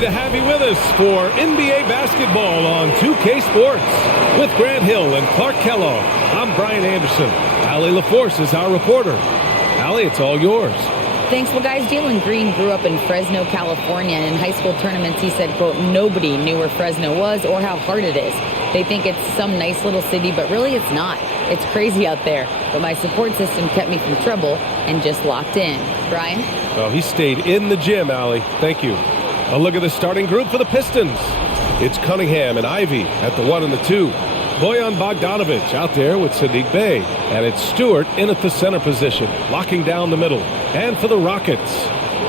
happy to have you with us for NBA basketball on 2K Sports. With Grant Hill and Clark Kellogg, I'm Brian Anderson. Allie LaForce is our reporter. Allie, it's all yours. Thanks. Well, guys, Jalen Green grew up in Fresno, California. And in high school tournaments, he said, quote, nobody knew where Fresno was or how hard it is. They think it's some nice little city, but really it's not. It's crazy out there. But my support system kept me from trouble and just locked in. Brian? Well, he stayed in the gym, Allie. Thank you. A look at the starting group for the Pistons. It's Cunningham and Ivy at the 1 and the 2. Bojan Bogdanovic out there with Sadiq Bey. And it's Stewart in at the center position, locking down the middle. And for the Rockets,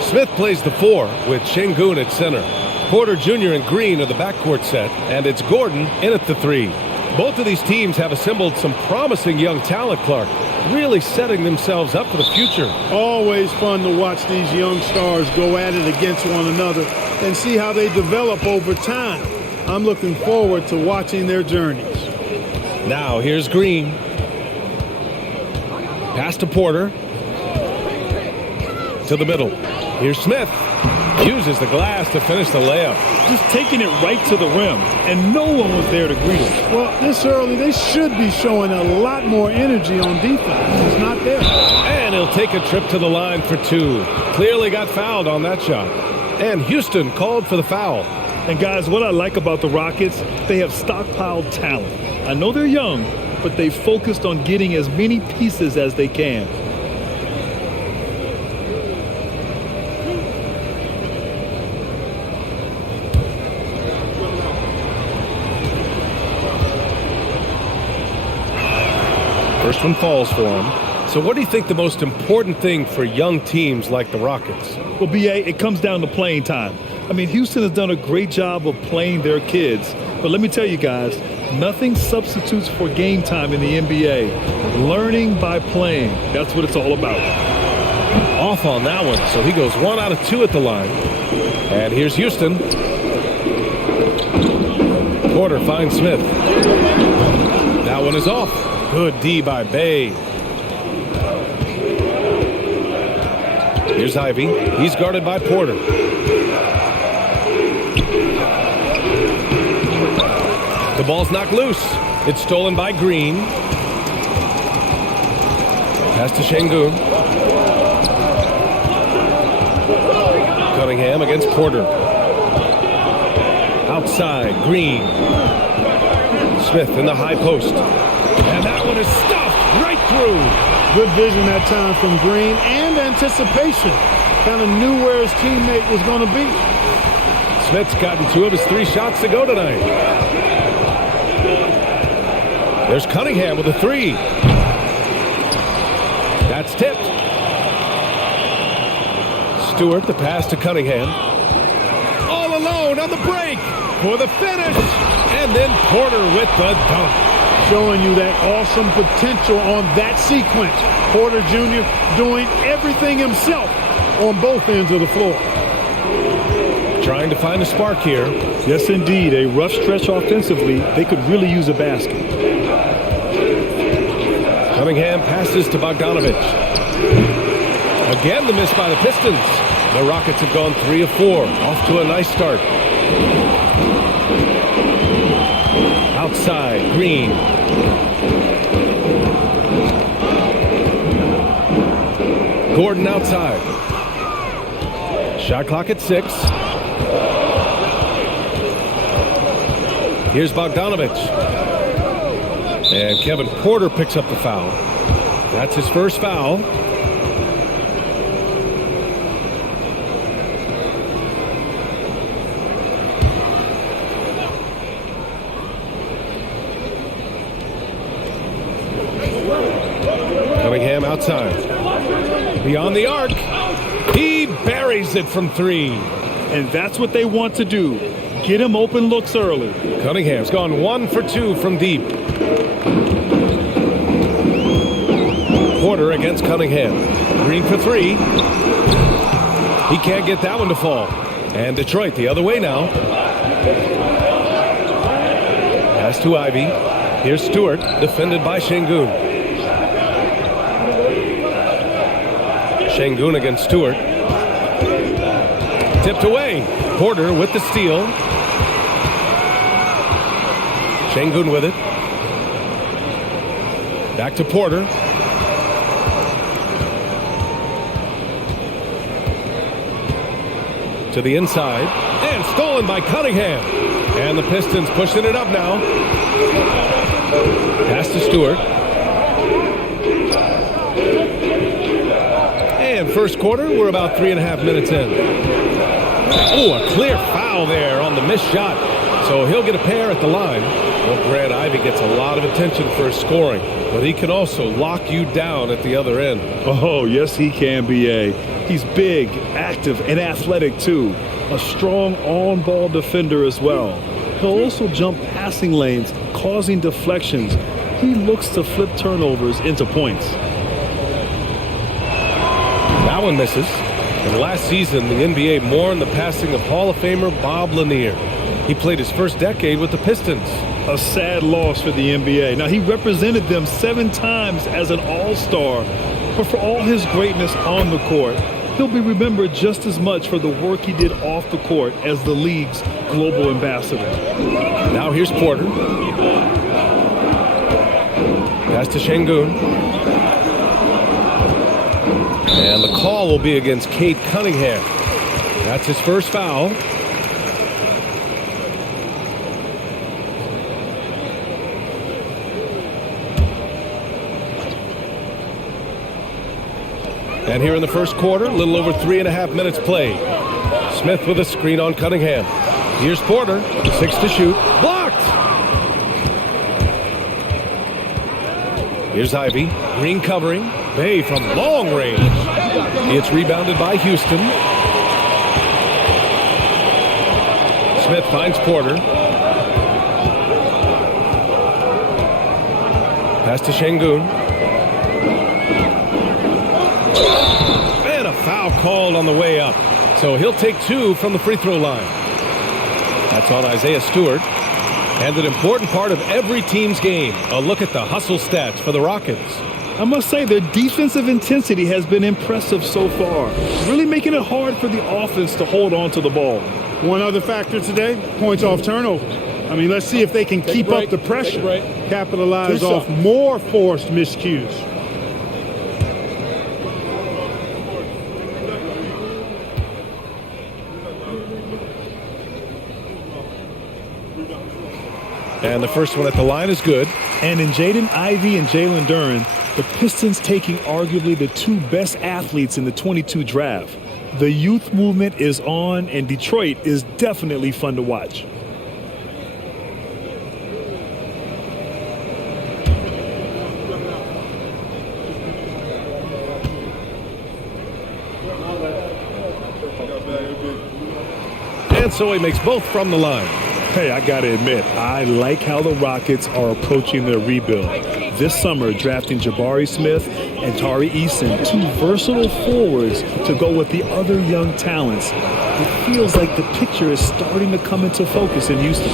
Smith plays the 4 with Şengün at center. Porter Jr. and Green are the backcourt set. And it's Gordon in at the 3. Both of these teams have assembled some promising young talent, Clark, really setting themselves up for the future. Always fun to watch these young stars go at it against one another and see how they develop over time. I'm looking forward to watching their journeys. Now here's Green. Pass to Porter. To the middle. Here's Smith. Uses the glass to finish the layup. Just taking it right to the rim, and no one was there to greet him. Well, this early, they should be showing a lot more energy on defense. It's not there. And he'll take a trip to the line for 2. Clearly got fouled on that shot. And Houston called for the foul. And guys, what I like about the Rockets, they have stockpiled talent. I know they're young, but they focused on getting as many pieces as they can. First one falls for him. So what do you think the most important thing for young teams like the Rockets? Well, B.A., it comes down to playing time. I mean, Houston has done a great job of playing their kids. But let me tell you guys, nothing substitutes for game time in the NBA. Learning by playing. That's what it's all about. Off on that one. So he goes 1 out of 2 at the line. And here's Houston. Porter finds Smith. That one is off. Good D by Bey. Here's Ivy. He's guarded by Porter. The ball's knocked loose. It's stolen by Green. Pass to Şengün. Cunningham against Porter. Outside, Green. Smith in the high post. And that one is stuffed right through. Good vision that time from Green and anticipation. Kind of knew where his teammate was going to be. Smith's gotten 2 of his 3 shots to go tonight. There's Cunningham with a 3. That's tipped. Stewart, the pass to Cunningham. All alone on the break for the finish. And then Porter with the dunk. Showing you that awesome potential on that sequence. Porter Jr. doing everything himself on both ends of the floor. Trying to find a spark here. Yes, indeed. A rough stretch offensively. They could really use a basket. Cunningham passes to Bogdanovic. Again, the miss by the Pistons. The Rockets have gone 3 of 4. Off to a nice start. Outside, Green. Gordon outside. Shot clock at 6. Here's Bogdanovic. And Kevin Porter picks up the foul. That's his first foul. Cunningham outside. Beyond the arc. He buries it from 3. And that's what they want to do. Get him open looks early. Cunningham's gone 1 for 2 from deep. Porter against Cunningham. Green for 3. He can't get that one to fall. And Detroit the other way now. Pass to Ivy. Here's Stewart, defended by Şengün. Şengün against Stewart. Tipped away. Porter with the steal. Şengün with it. Back to Porter. To the inside. And stolen by Cunningham. And the Pistons pushing it up now. Pass to Stewart. And first quarter, we're about 3.5 minutes in. Oh, a clear foul there on the missed shot. So he'll get a pair at the line. Well, Grant, Ivy gets a lot of attention for his scoring, but he can also lock you down at the other end. Oh, yes, he can, B.A. He's big, active, and athletic, too. A strong on-ball defender as well. He'll also jump passing lanes, causing deflections. He looks to flip turnovers into points. That one misses. And last season, the NBA mourned the passing of Hall of Famer Bob Lanier. He played his first decade with the Pistons. A sad loss for the NBA. Now, he represented them 7 times as an all-star, but for all his greatness on the court, he'll be remembered just as much for the work he did off the court as the league's global ambassador. Now here's Porter. Pass to Şengün. And the call will be against Cade Cunningham. That's his first foul. And here in the first quarter, a little over 3.5 minutes played. Smith with a screen on Cunningham. Here's Porter, 6 to shoot. Blocked! Here's Ivy. Green covering. Bay from long range. It's rebounded by Houston. Smith finds Porter. Pass to Şengün. And a foul called on the way up. So he'll take 2 from the free throw line. That's on Isaiah Stewart. And an important part of every team's game. A look at the hustle stats for the Rockets. I must say their defensive intensity has been impressive so far, really making it hard for the offense to hold on to the ball. One other factor today, points off turnover. I mean, let's see if they can keep up the pressure, capitalize off more forced miscues. And the first one at the line is good. And in Jaden Ivey and Jalen Duren, the Pistons taking arguably the 2 best athletes in the 22 draft. The youth movement is on, and Detroit is definitely fun to watch. And so he makes both from the line. Hey, I got to admit, I like how the Rockets are approaching their rebuild. This summer, drafting Jabari Smith and Tari Eason, 2 versatile forwards to go with the other young talents. It feels like the picture is starting to come into focus in Houston.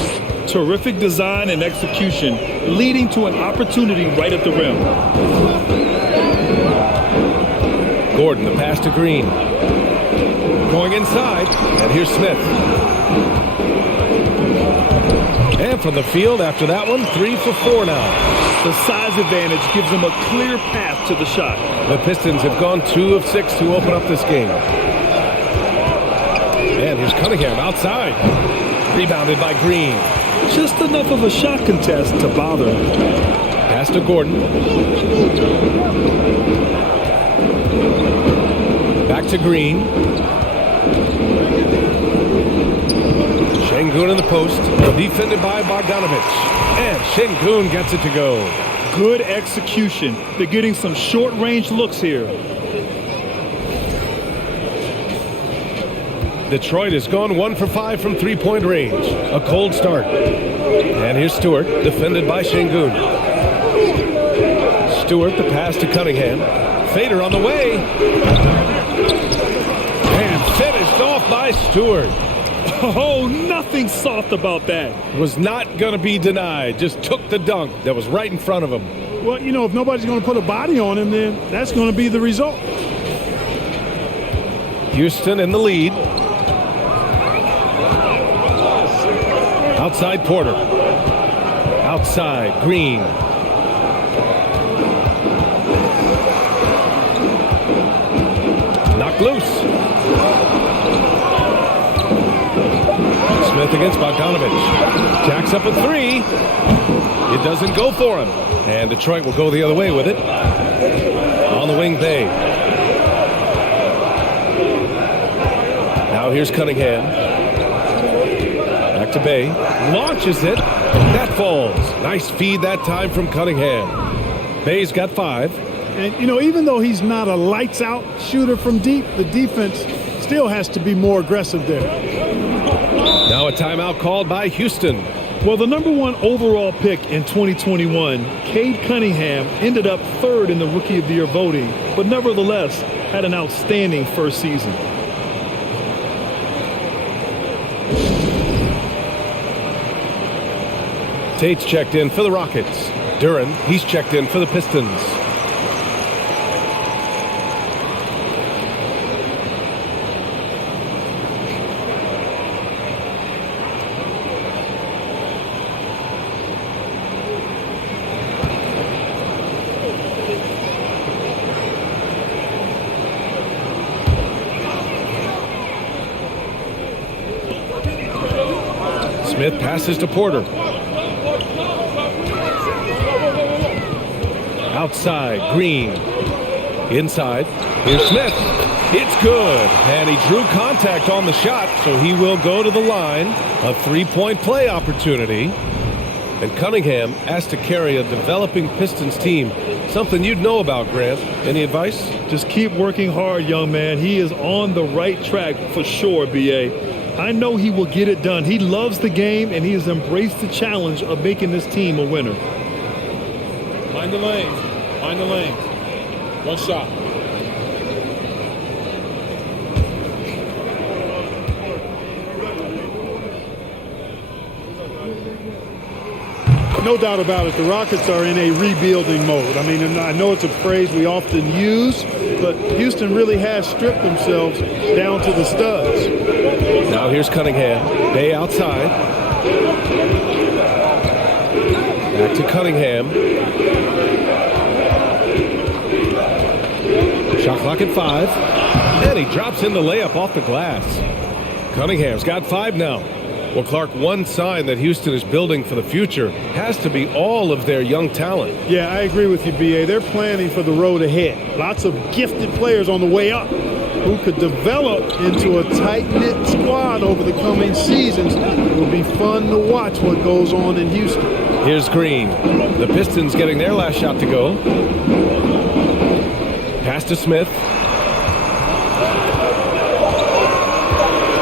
Terrific design and execution, leading to an opportunity right at the rim. Gordon, the pass to Green. Going inside, and here's Smith. And from the field after that one, 3 for 4 now. The size advantage gives them a clear path to the shot. The Pistons have gone 2 of 6 to open up this game. And here's Cunningham outside. Rebounded by Green. Just enough of a shot contest to bother him. Pass to Gordon. Back to Green. Şengün in the post, defended by Bogdanović. And Şengün gets it to go. Good execution. They're getting some short-range looks here. Detroit has gone 1 for 5 from three-point range. A cold start. And here's Stewart, defended by Şengün. Stewart, the pass to Cunningham. Fader on the way. And finished off by Stewart. Oh, nothing soft about that. Was not going to be denied. Just took the dunk that was right in front of him. Well, you know, if nobody's going to put a body on him, then that's going to be the result. Houston in the lead. Outside Porter. Outside Green. Knocked loose. Smith against Bogdanovich. Jacks up a three. It doesn't go for him. And Detroit will go the other way with it. On the wing, Bay. Now here's Cunningham. Back to Bay. Launches it. That falls. Nice feed that time from Cunningham. Bay's got 5. And, even though he's not a lights-out shooter from deep, the defense still has to be more aggressive there. Now a timeout called by Houston. Well, the #1 overall pick in 2021, Cade Cunningham, ended up 3rd in the Rookie of the Year voting, but nevertheless had an outstanding first season. Tate's checked in for the Rockets. Duren, he's checked in for the Pistons. Smith passes to Porter. Outside, Green. Inside, here's Smith. It's good. And he drew contact on the shot, so he will go to the line. A 3-point play opportunity. And Cunningham asked to carry a developing Pistons team. Something you'd know about, Grant. Any advice? Just keep working hard, young man. He is on the right track for sure, B.A. I know he will get it done. He loves the game, and he has embraced the challenge of making this team a winner. Find the lane. Find the lane. One shot. No doubt about it, the Rockets are in a rebuilding mode. I mean, and I know it's a phrase we often use, but Houston really has stripped themselves down to the studs. Now here's Cunningham. Bay outside. Back to Cunningham. Shot clock at 5. And he drops in the layup off the glass. Cunningham's got 5 now. Well, Clark, one sign that Houston is building for the future has to be all of their young talent. Yeah, I agree with you, B.A. They're planning for the road ahead. Lots of gifted players on the way up who could develop into a tight-knit squad over the coming seasons. It will be fun to watch what goes on in Houston. Here's Green. The Pistons getting their last shot to go. Pass to Smith.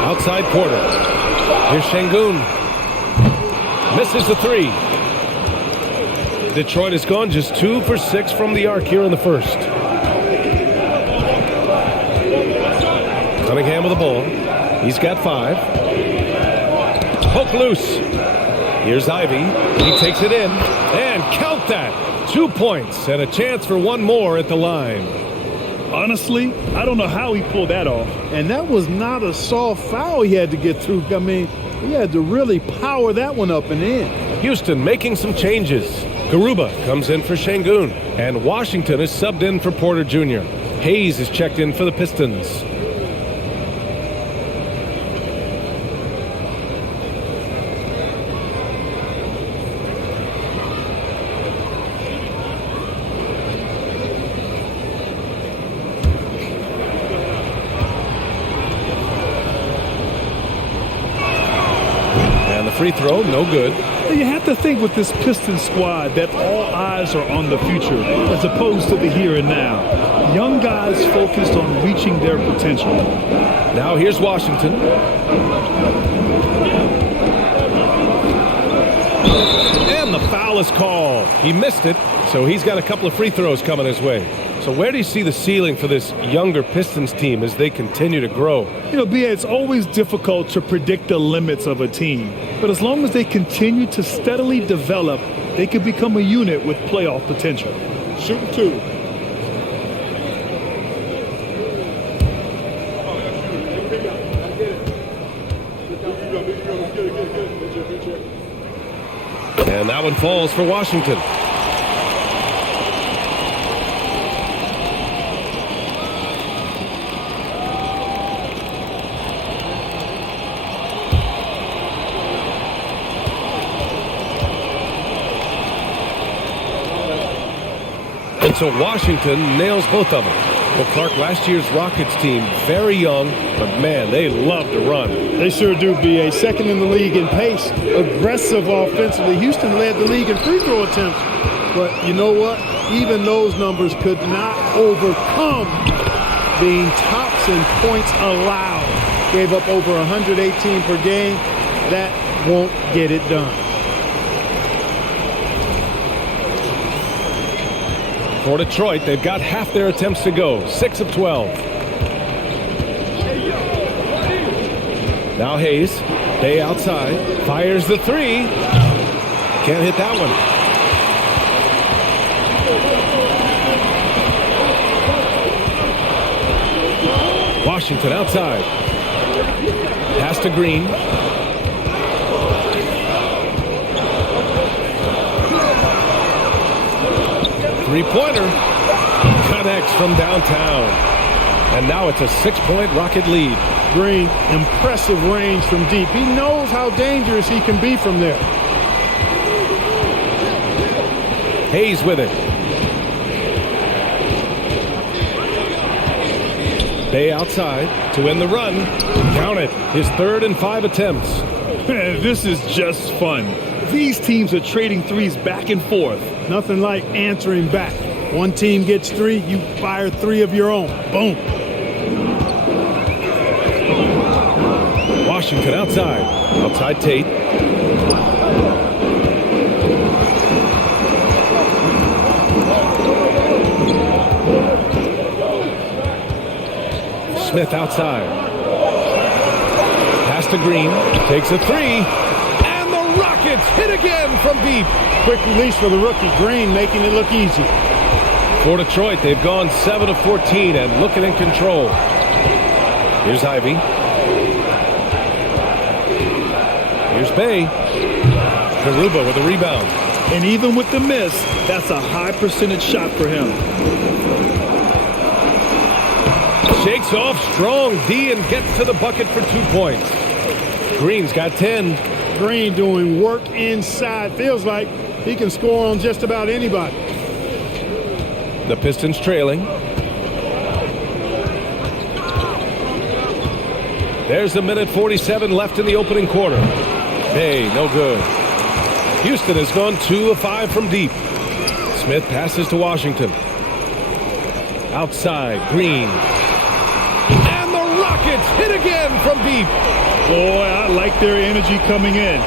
Outside Porter. Here's Şengün. Misses the 3. Detroit has gone just 2 for 6 from the arc here in the first. Cunningham with the ball. He's got 5. Poke loose. Here's Ivy. He takes it in. And count that. 2 points and a chance for one more at the line. Honestly, I don't know how he pulled that off. And that was not a soft foul he had to get through. I mean, he had to really power that one up and in. Houston making some changes. Garuba comes in for Şengün. And Washington is subbed in for Porter Jr. Hayes is checked in for the Pistons. Free throw, no good. You have to think with this Pistons squad that all eyes are on the future as opposed to the here and now. Young guys focused on reaching their potential. Now here's Washington. And the foul is called. He missed it, so he's got a couple of free throws coming his way. So where do you see the ceiling for this younger Pistons team as they continue to grow? You know, B.A., it's always difficult to predict the limits of a team. But as long as they continue to steadily develop, they could become a unit with playoff potential. Shooting 2. And that one falls for Washington. And so Washington nails both of them. Well, Clark, last year's Rockets team, very young, but man, they love to run. They sure do, B.A. Second in the league in pace, aggressive offensively. Houston led the league in free throw attempts. But you know what? Even those numbers could not overcome being tops in points allowed. Gave up over 118 per game. That won't get it done. For Detroit, they've got half their attempts to go, 6 of 12. Now Hayes, Bay outside, fires the three. Can't hit that one. Washington outside. Pass to Green. Three-pointer connects from downtown. And now it's a 6-point Rocket lead. Green, impressive range from deep. He knows how dangerous he can be from there. Hayes with it. Bay outside to win the run. Count it. His 3rd and 5 attempts. Man, this is just fun. These teams are trading threes back and forth. Nothing like answering back. One team gets 3, you fire 3 of your own. Boom. Washington outside. Outside Tate. Smith outside. Pass to Green. Takes a 3. And the Rockets hit again from deep. Quick release for the rookie. Green making it look easy. For Detroit, they've gone 7 of 14 and looking in control. Here's Ivy. Here's Bay. Garuba with a rebound. And even with the miss, that's a high percentage shot for him. Shakes off strong D and gets to the bucket for 2 points. Green's got 10. Green doing work inside. Feels like he can score on just about anybody. The Pistons trailing. There's a minute 47 left in the opening quarter. Bay, no good. Houston has gone 2 of 5 from deep. Smith passes to Washington. Outside, Green. And the Rockets hit again from deep. Boy, I like their energy coming in.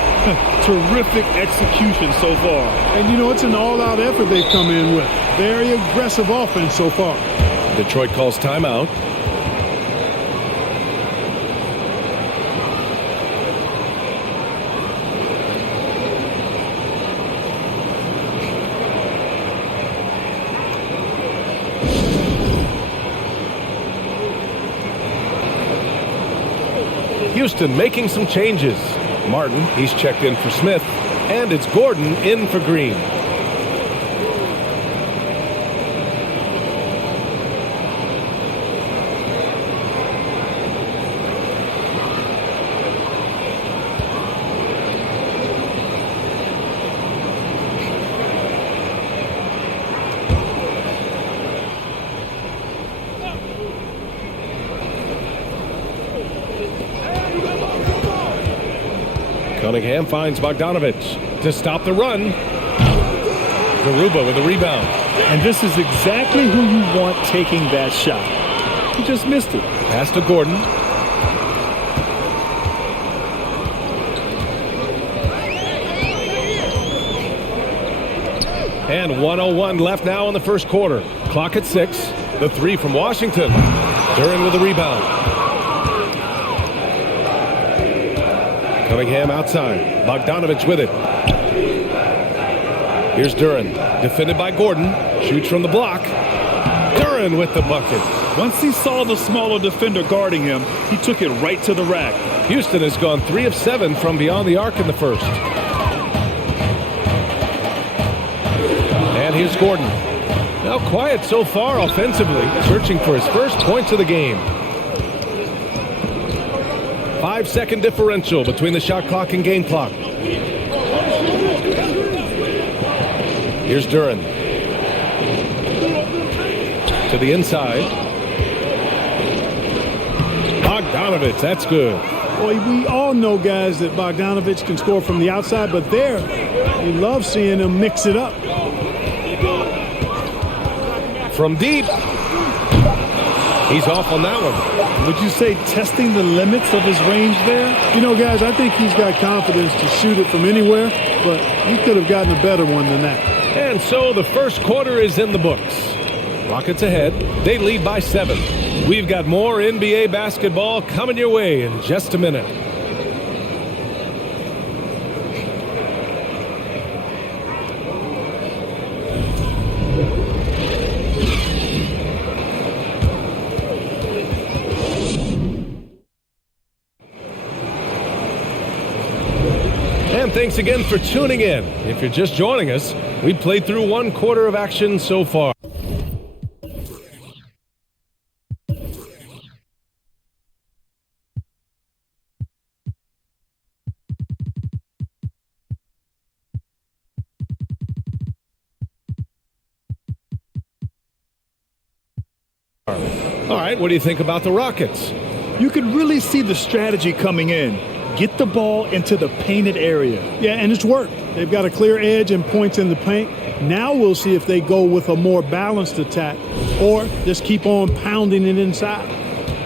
Terrific execution so far. And you know, it's an all-out effort they've come in with. Very aggressive offense so far. Detroit calls timeout. Houston making some changes. Martin, he's checked in for Smith, and it's Gordon in for Green. Cunningham finds Bogdanovich to stop the run. Garuba with a rebound. And this is exactly who you want taking that shot. He just missed it. Pass to Gordon. And 1:01 left now in the first quarter. Clock at 6. The 3 from Washington. Duren with a rebound. Cunningham outside. Bogdanovich with it. Here's Duren. Defended by Gordon. Shoots from the block. Duren with the bucket. Once he saw the smaller defender guarding him, he took it right to the rack. Houston has gone 3 of 7 from beyond the arc in the first. here's Gordon. Now quiet so far offensively, searching for his first points of the game. 5-second differential between the shot clock and game clock. Here's Duran. To the inside. Bogdanovich, that's good. Boy, we all know, guys, that Bogdanovich can score from the outside, but there, we love seeing him mix it up. From deep. He's off on that one. Would you say testing the limits of his range there? You know, guys, I think he's got confidence to shoot it from anywhere, but he could have gotten a better one than that. And so the first quarter is in the books. Rockets ahead. They lead by 7. We've got more NBA basketball coming your way in just a minute. And thanks again for tuning in. If you're just joining us, we played through one quarter of action so far. All right, what do you think about the Rockets? You could really see the strategy coming in. Get the ball into the painted area. Yeah, and it's worked. They've got a clear edge and points in the paint. Now we'll see if they go with a more balanced attack or just keep on pounding it inside.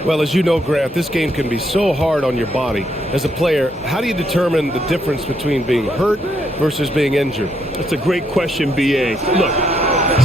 Well, as you know, Grant, this game can be so hard on your body. As a player, how do you determine the difference between being hurt versus being injured? That's a great question, B.A. Look,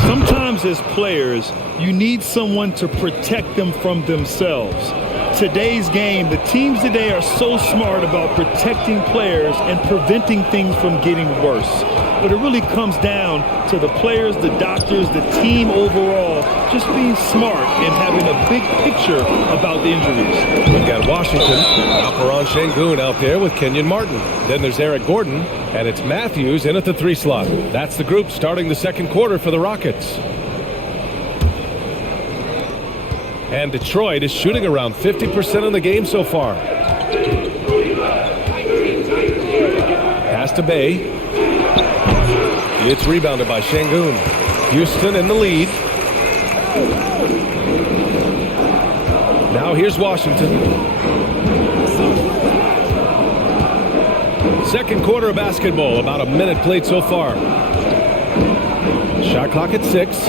sometimes as players, you need someone to protect them from themselves. Today's game, the teams today are so smart about protecting players and preventing things from getting worse. But it really comes down to the players, the doctors, the team overall, just being smart and having a big picture about the injuries. We've got Washington, Alperon Şengün out there with Kenyon Martin. Then there's Eric Gordon, and it's Matthews in at the 3 slot. That's the group starting the second quarter for the Rockets. And Detroit is shooting around 50% in the game so far. Pass to Bay. It's rebounded by Şengün. Houston in the lead. Now here's Washington. Second quarter of basketball, about a minute played so far. Shot clock at 6.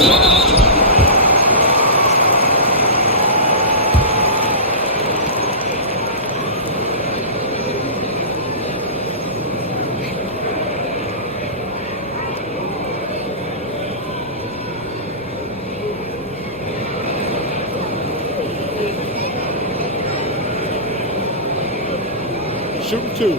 Shooting 2.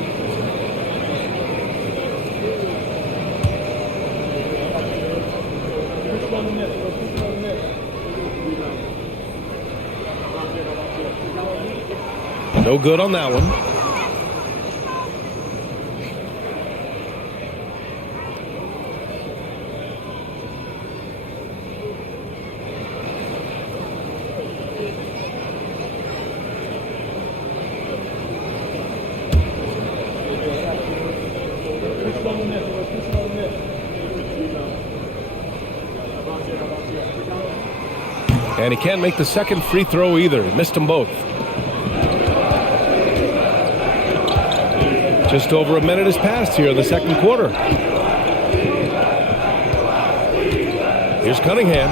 No good on that one. And he can't make the second free throw either. He missed them both. Just over a minute has passed here in the second quarter. Here's Cunningham.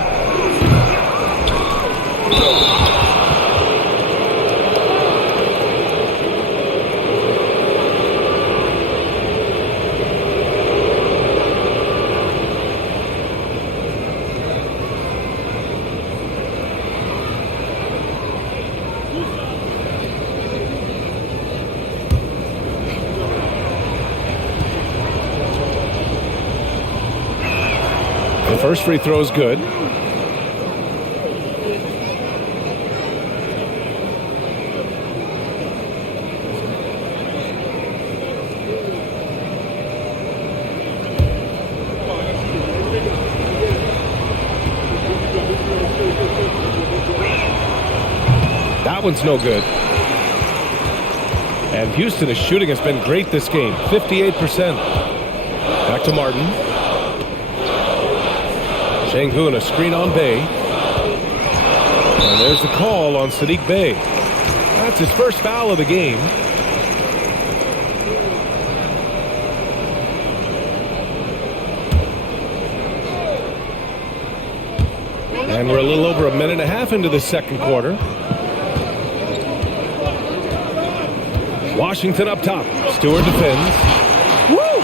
The first free throw is good. That one's no good. And Houston, his shooting has been great this game, 58%. Back to Martin. Şengün, a screen on Bey. And there's the call on Saddiq Bey. That's his first foul of the game. And we're a little over a minute and a half into the second quarter. Washington up top. Stewart defends. Woo!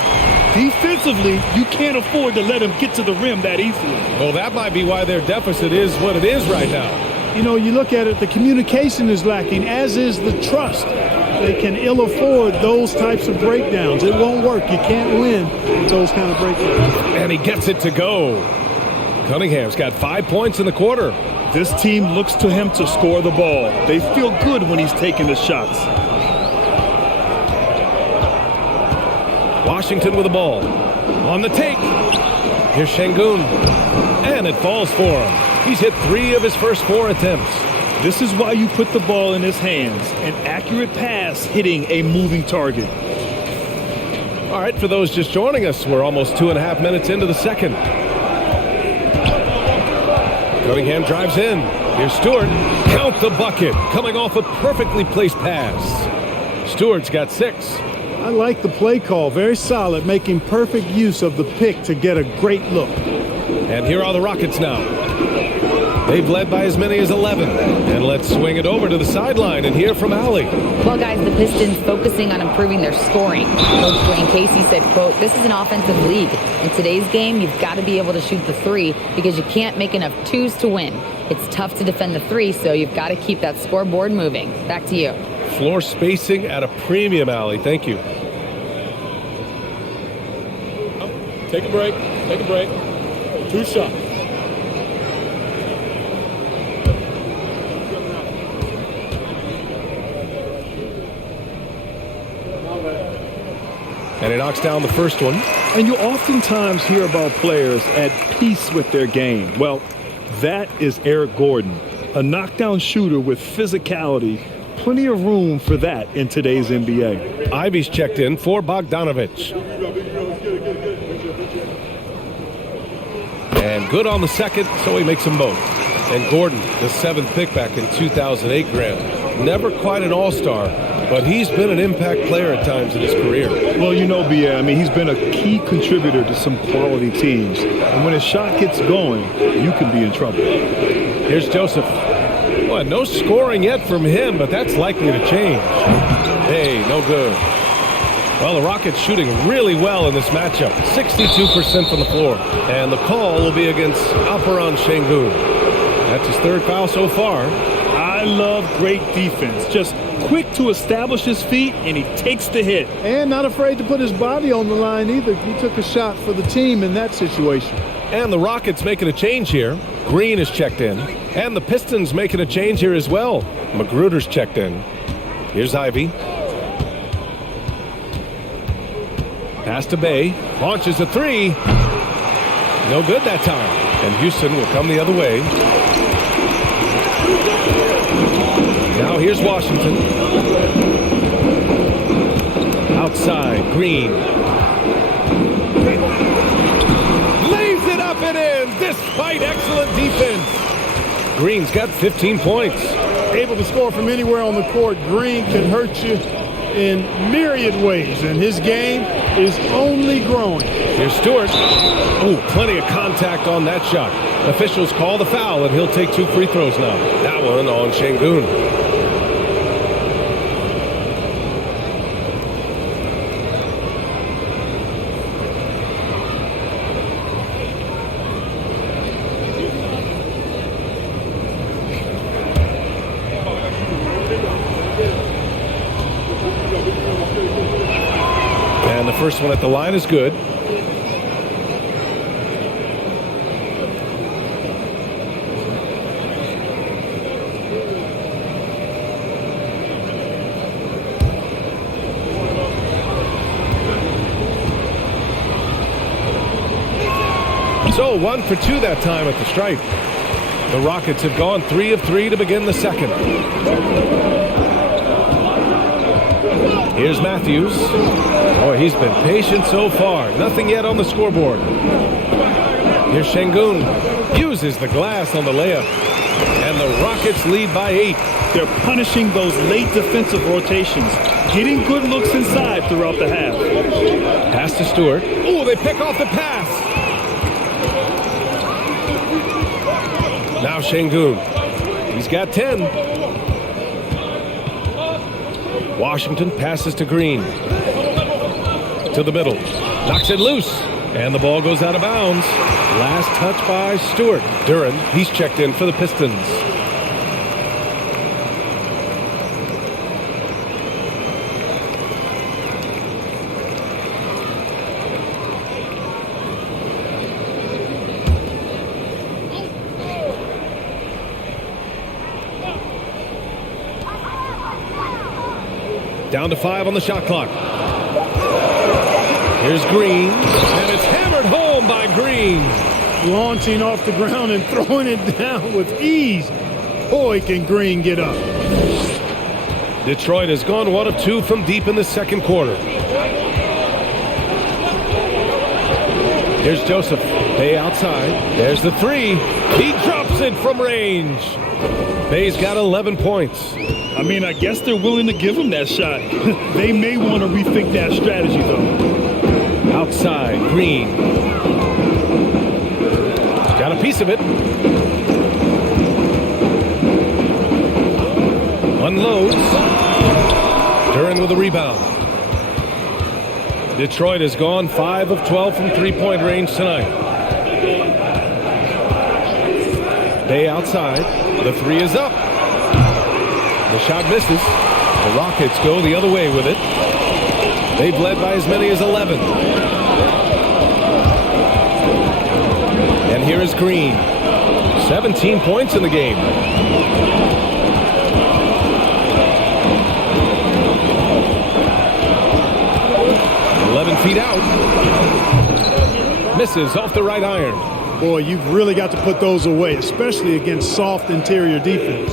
Defensively, you can't afford to let him get to the rim that easily. Well, that might be why their deficit is what it is right now. You know, you look at it, the communication is lacking, as is the trust. They can ill afford those types of breakdowns. It won't work. You can't win with those kind of breakdowns. And he gets it to go. Cunningham's got 5 points in the quarter. This team looks to him to score the ball. They feel good when he's taking the shots. Washington with the ball. On the take. Here's Şengün. And it falls for him. He's hit 3 of his first 4 attempts. This is why you put the ball in his hands. An accurate pass hitting a moving target. All right, for those just joining us, we're almost 2.5 minutes into the second. Cunningham drives in. Here's Stewart. Count the bucket. Coming off a perfectly placed pass. Stewart's got 6. I like the play call. Very solid, making perfect use of the pick to get a great look. And here are the Rockets now. They've led by as many as 11. And let's swing it over to the sideline and hear from Allie. Well, guys, the Pistons focusing on improving their scoring. Coach Dwayne Casey said, quote, "This is an offensive league. In today's game, you've got to be able to shoot the 3 because you can't make enough 2s to win. It's tough to defend the 3, so you've got to keep that scoreboard moving." Back to you. Floor spacing at a premium, Allie. Thank you. Take a break. Take a break. 2 shots. And he knocks down the first one. And you oftentimes hear about players at peace with their game. Well, that is Eric Gordon, a knockdown shooter with physicality. Plenty of room for that in today's NBA. Ivy's checked in for Bogdanovich. And good on the second, so he makes them both. And Gordon, the 7th pick back in 2008, Graham. Never quite an all-star, but he's been an impact player at times in his career. Well, you know, B.A., I mean, he's been a key contributor to some quality teams. And when his shot gets going, you can be in trouble. Here's Joseph. Well, no scoring yet from him, but that's likely to change. Hey, no good. Well, the Rockets shooting really well in this matchup. 62% from the floor. And the call will be against Alperen Şengün. That's his 3rd foul so far. I love great defense. Just quick to establish his feet, and he takes the hit. And not afraid to put his body on the line either. He took a shot for the team in that situation. And the Rockets making a change here. Green is checked in. And the Pistons making a change here as well. Magruder's checked in. Here's Ivy. Pass to Bey. Launches a 3. No good that time. And Houston will come the other way. Now here's Washington. Outside, Green. Lays it up and in, despite excellent defense. Green's got 15 points. Able to score from anywhere on the court. Green can hurt you in myriad ways, and his game is only growing. Here's Stewart. Oh, plenty of contact on that shot. Officials call the foul, and he'll take 2 free throws now. That one on Şengün. And the first one at the line is good. So 1 for 2 that time at the stripe. The Rockets have gone 3 of 3 to begin the second. Here's Matthews. Boy, he's been patient so far. Nothing yet on the scoreboard. Here's Şengün. Uses the glass on the layup. And the Rockets lead by 8. They're punishing those late defensive rotations, getting good looks inside throughout the half. Pass to Stewart. Oh, they pick off the pass. Now Şengün. He's got 10. Washington passes to Green. To the middle. Knocks it loose. And the ball goes out of bounds. Last touch by Stewart. Duren, he's checked in for the Pistons. Down to 5 on the shot clock. Here's Green, and it's hammered home by Green. Launching off the ground and throwing it down with ease. Boy, can Green get up. Detroit has gone 1 of 2 from deep in the second quarter. Here's Joseph. Bay outside. There's the 3. He drops it from range. Bay's got 11 points. I mean, I guess they're willing to give him that shot. They may want to rethink that strategy, though. Outside, Green. Got a piece of it. Unloads. Duren with a rebound. Detroit has gone 5 of 12 from three-point range tonight. Bay outside. The 3 is up. The shot misses. The Rockets go the other way with it. They've led by as many as 11. And here is Green. 17 points in the game. Feet out. Misses off the right iron. Boy, you've really got to put those away, especially against soft interior defense.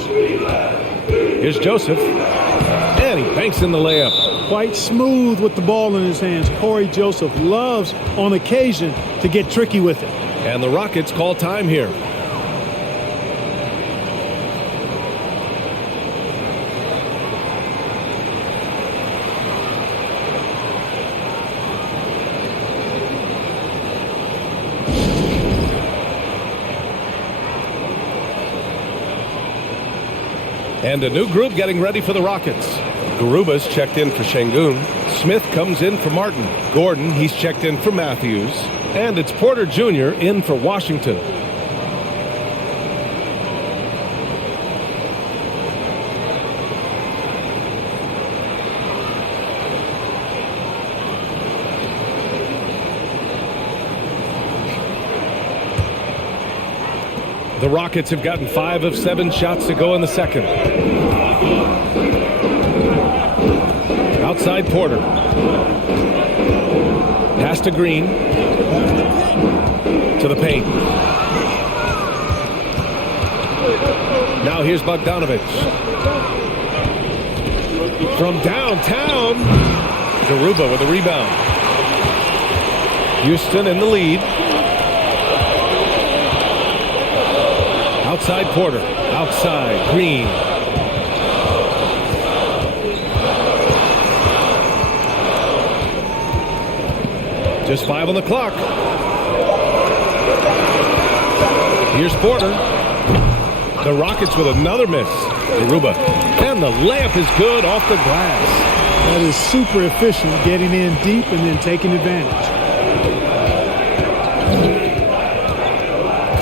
Here's Joseph. And he banks in the layup. Quite smooth with the ball in his hands. Corey Joseph loves, on occasion, to get tricky with it. And the Rockets call time here. And a new group getting ready for the Rockets. Garuba's checked in for Şengün. Smith comes in for Martin. Gordon, he's checked in for Matthews. And it's Porter Jr. in for Washington. The Rockets have gotten 5 of 7 shots to go in the second. Outside Porter. Pass to Green. To the paint. Now here's Bogdanović. From downtown. Garuba with a rebound. Houston in the lead. Outside Porter. Outside Green. Just 5 on the clock. Here's Porter. The Rockets with another miss. Garuba. And the layup is good off the glass. That is super efficient, getting in deep and then taking advantage.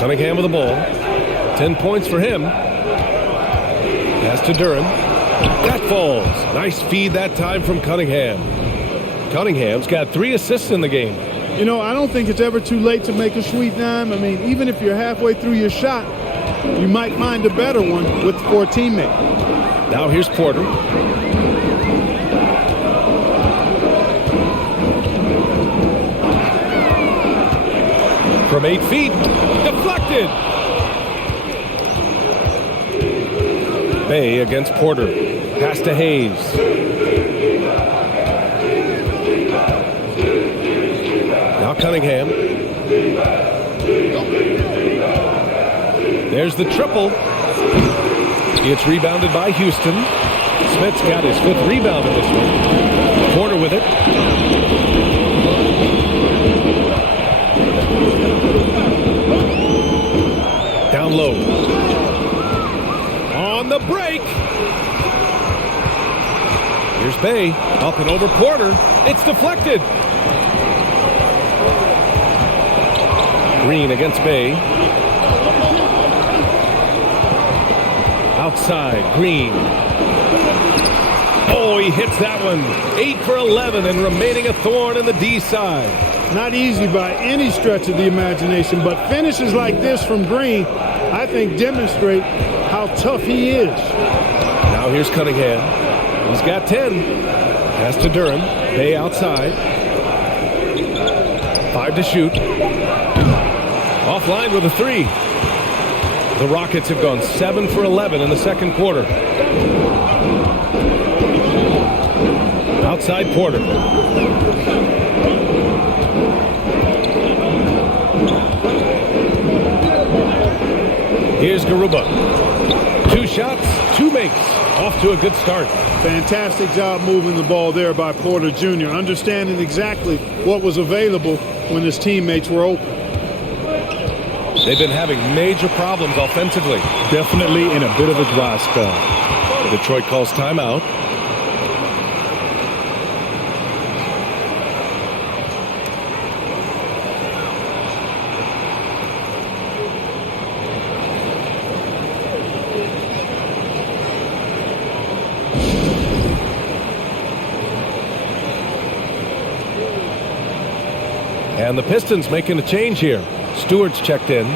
Cunningham with the ball. 10 points for him. Pass to Duren. That falls. Nice feed that time from Cunningham. Cunningham's got 3 assists in the game. You know, I don't think it's ever too late to make a sweet dime. I mean, even if you're halfway through your shot, you might find a better one for a teammate. Now here's Porter. From 8 feet. Deflected. Bay against Porter. Pass to Hayes. Now Cunningham. There's the triple. It's rebounded by Houston. Smith's got his 5th rebound in this one. Porter with it. Down low. On the break. Here's Bay. Up and over Porter. It's deflected. Green against Bay. Outside, Green. Oh, he hits that one. 8 for 11 and remaining a thorn in the D side. Not easy by any stretch of the imagination, but finishes like this from Green, I think, demonstrate how tough he is. Now here's Cunningham. He's got 10. Pass to Durham. Bay outside. 5 to shoot. Offline with a 3. The Rockets have gone 7 for 11 in the second quarter. Outside Porter. Here's Garuba. 2 shots, 2 makes. Off to a good start. Fantastic job moving the ball there by Porter Jr., understanding exactly what was available when his teammates were open. They've been having major problems offensively. Definitely in a bit of a dry spell. Detroit calls timeout. And the Pistons making a change here. Stewart's checked in.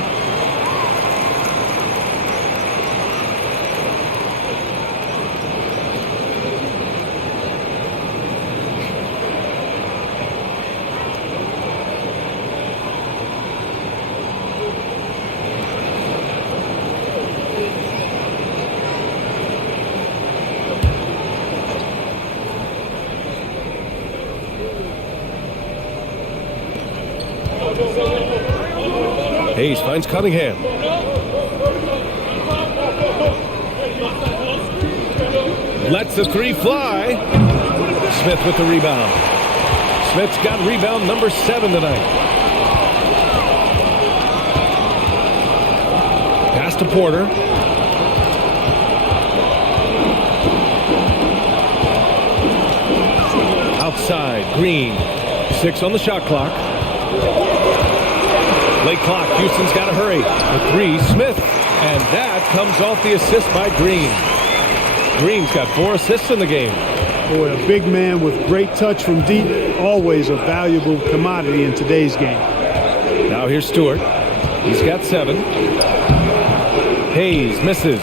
Hayes finds Cunningham. Lets the 3 fly. Smith with the rebound. Smith's got rebound number 7 tonight. Pass to Porter. Outside, Green. 6 on the shot clock. Late clock. Houston's got to hurry. The 3, Smith. And that comes off the assist by Green. Green's got 4 assists in the game. Boy, a big man with great touch from deep. Always a valuable commodity in today's game. Now here's Stewart. He's got 7. Hayes misses.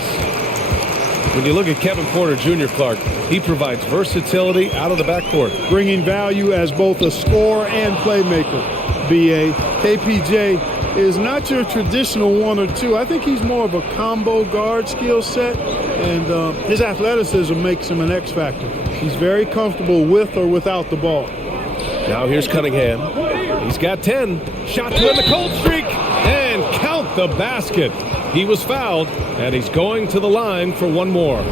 When you look at Kevin Porter Jr., Clark, he provides versatility out of the backcourt. Bringing value as both a scorer and playmaker. B.A. KPJ is not your traditional 1 or 2. I think he's more of a combo guard skill set, and his athleticism makes him an X factor. He's very comfortable with or without the ball. Now here's Cunningham. He's got 10. Shot to end the cold streak, and count the basket. He was fouled, and he's going to the line for 1 more.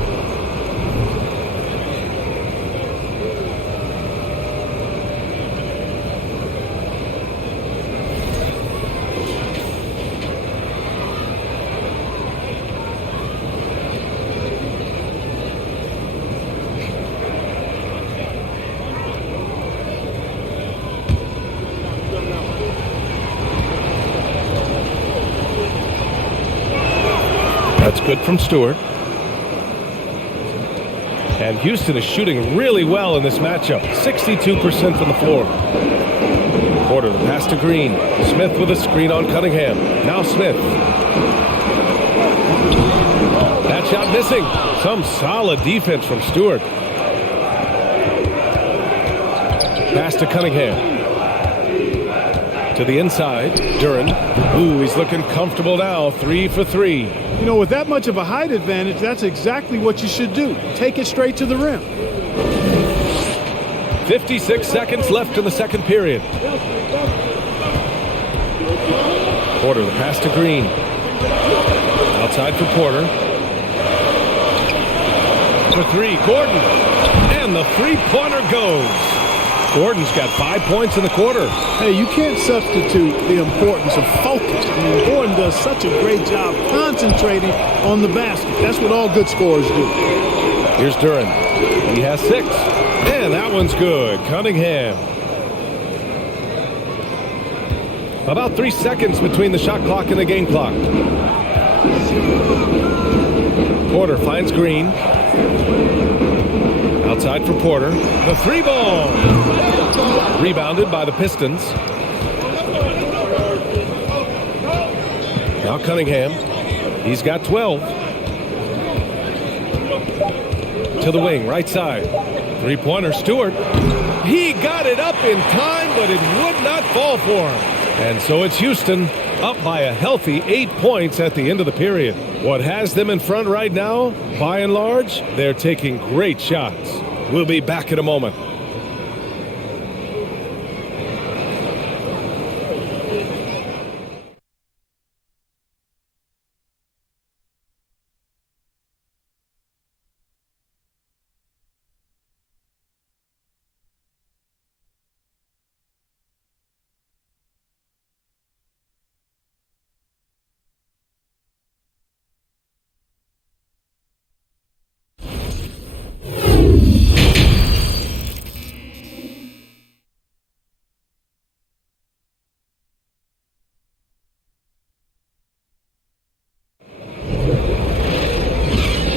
That's good from Stewart. And Houston is shooting really well in this matchup. 62% from the floor. Porter, the pass to Green. Smith with a screen on Cunningham. Now Smith. That shot missing. Some solid defense from Stewart. Pass to Cunningham. To the inside. Duran. Ooh, he's looking comfortable now. 3 for 3. You know, with that much of a height advantage, that's exactly what you should do. Take it straight to the rim. 56 seconds left in the second period. Porter, the pass to Green. Outside for Porter. For three, Gordon. And the three-pointer goes. Gordon's got 5 points in the quarter. Hey, you can't substitute the importance of focus. I mean, Gordon does such a great job concentrating on the basket. That's what all good scorers do. Here's Duran. He has 6. And that one's good. Cunningham. About 3 seconds between the shot clock and the game clock. Porter finds Green. Outside for Porter. The three ball. Rebounded by the Pistons. Now Cunningham. He's got 12. To the wing, right side. Three-pointer, Stewart. He got it up in time, but it would not fall for him. And so it's Houston up by a healthy 8 points at the end of the period. What has them in front right now, by and large, they're taking great shots. We'll be back in a moment.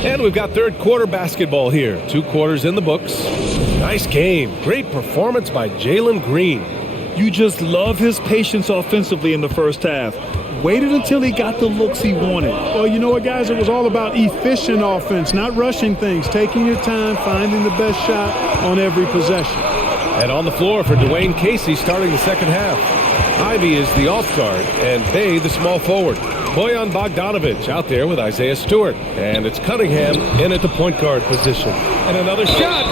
And we've got third quarter basketball here. 2 quarters in the books. Nice game. Great performance by Jalen Green. You just love his patience offensively in the first half. Waited until he got the looks he wanted. Well, you know what, guys? It was all about efficient offense, not rushing things, taking your time, finding the best shot on every possession. And on the floor for Dwayne Casey starting the second half. Ivy is the off guard and Bay the small forward. Bojan Bogdanovic out there with Isaiah Stewart. And it's Cunningham in at the point guard position. And another shot.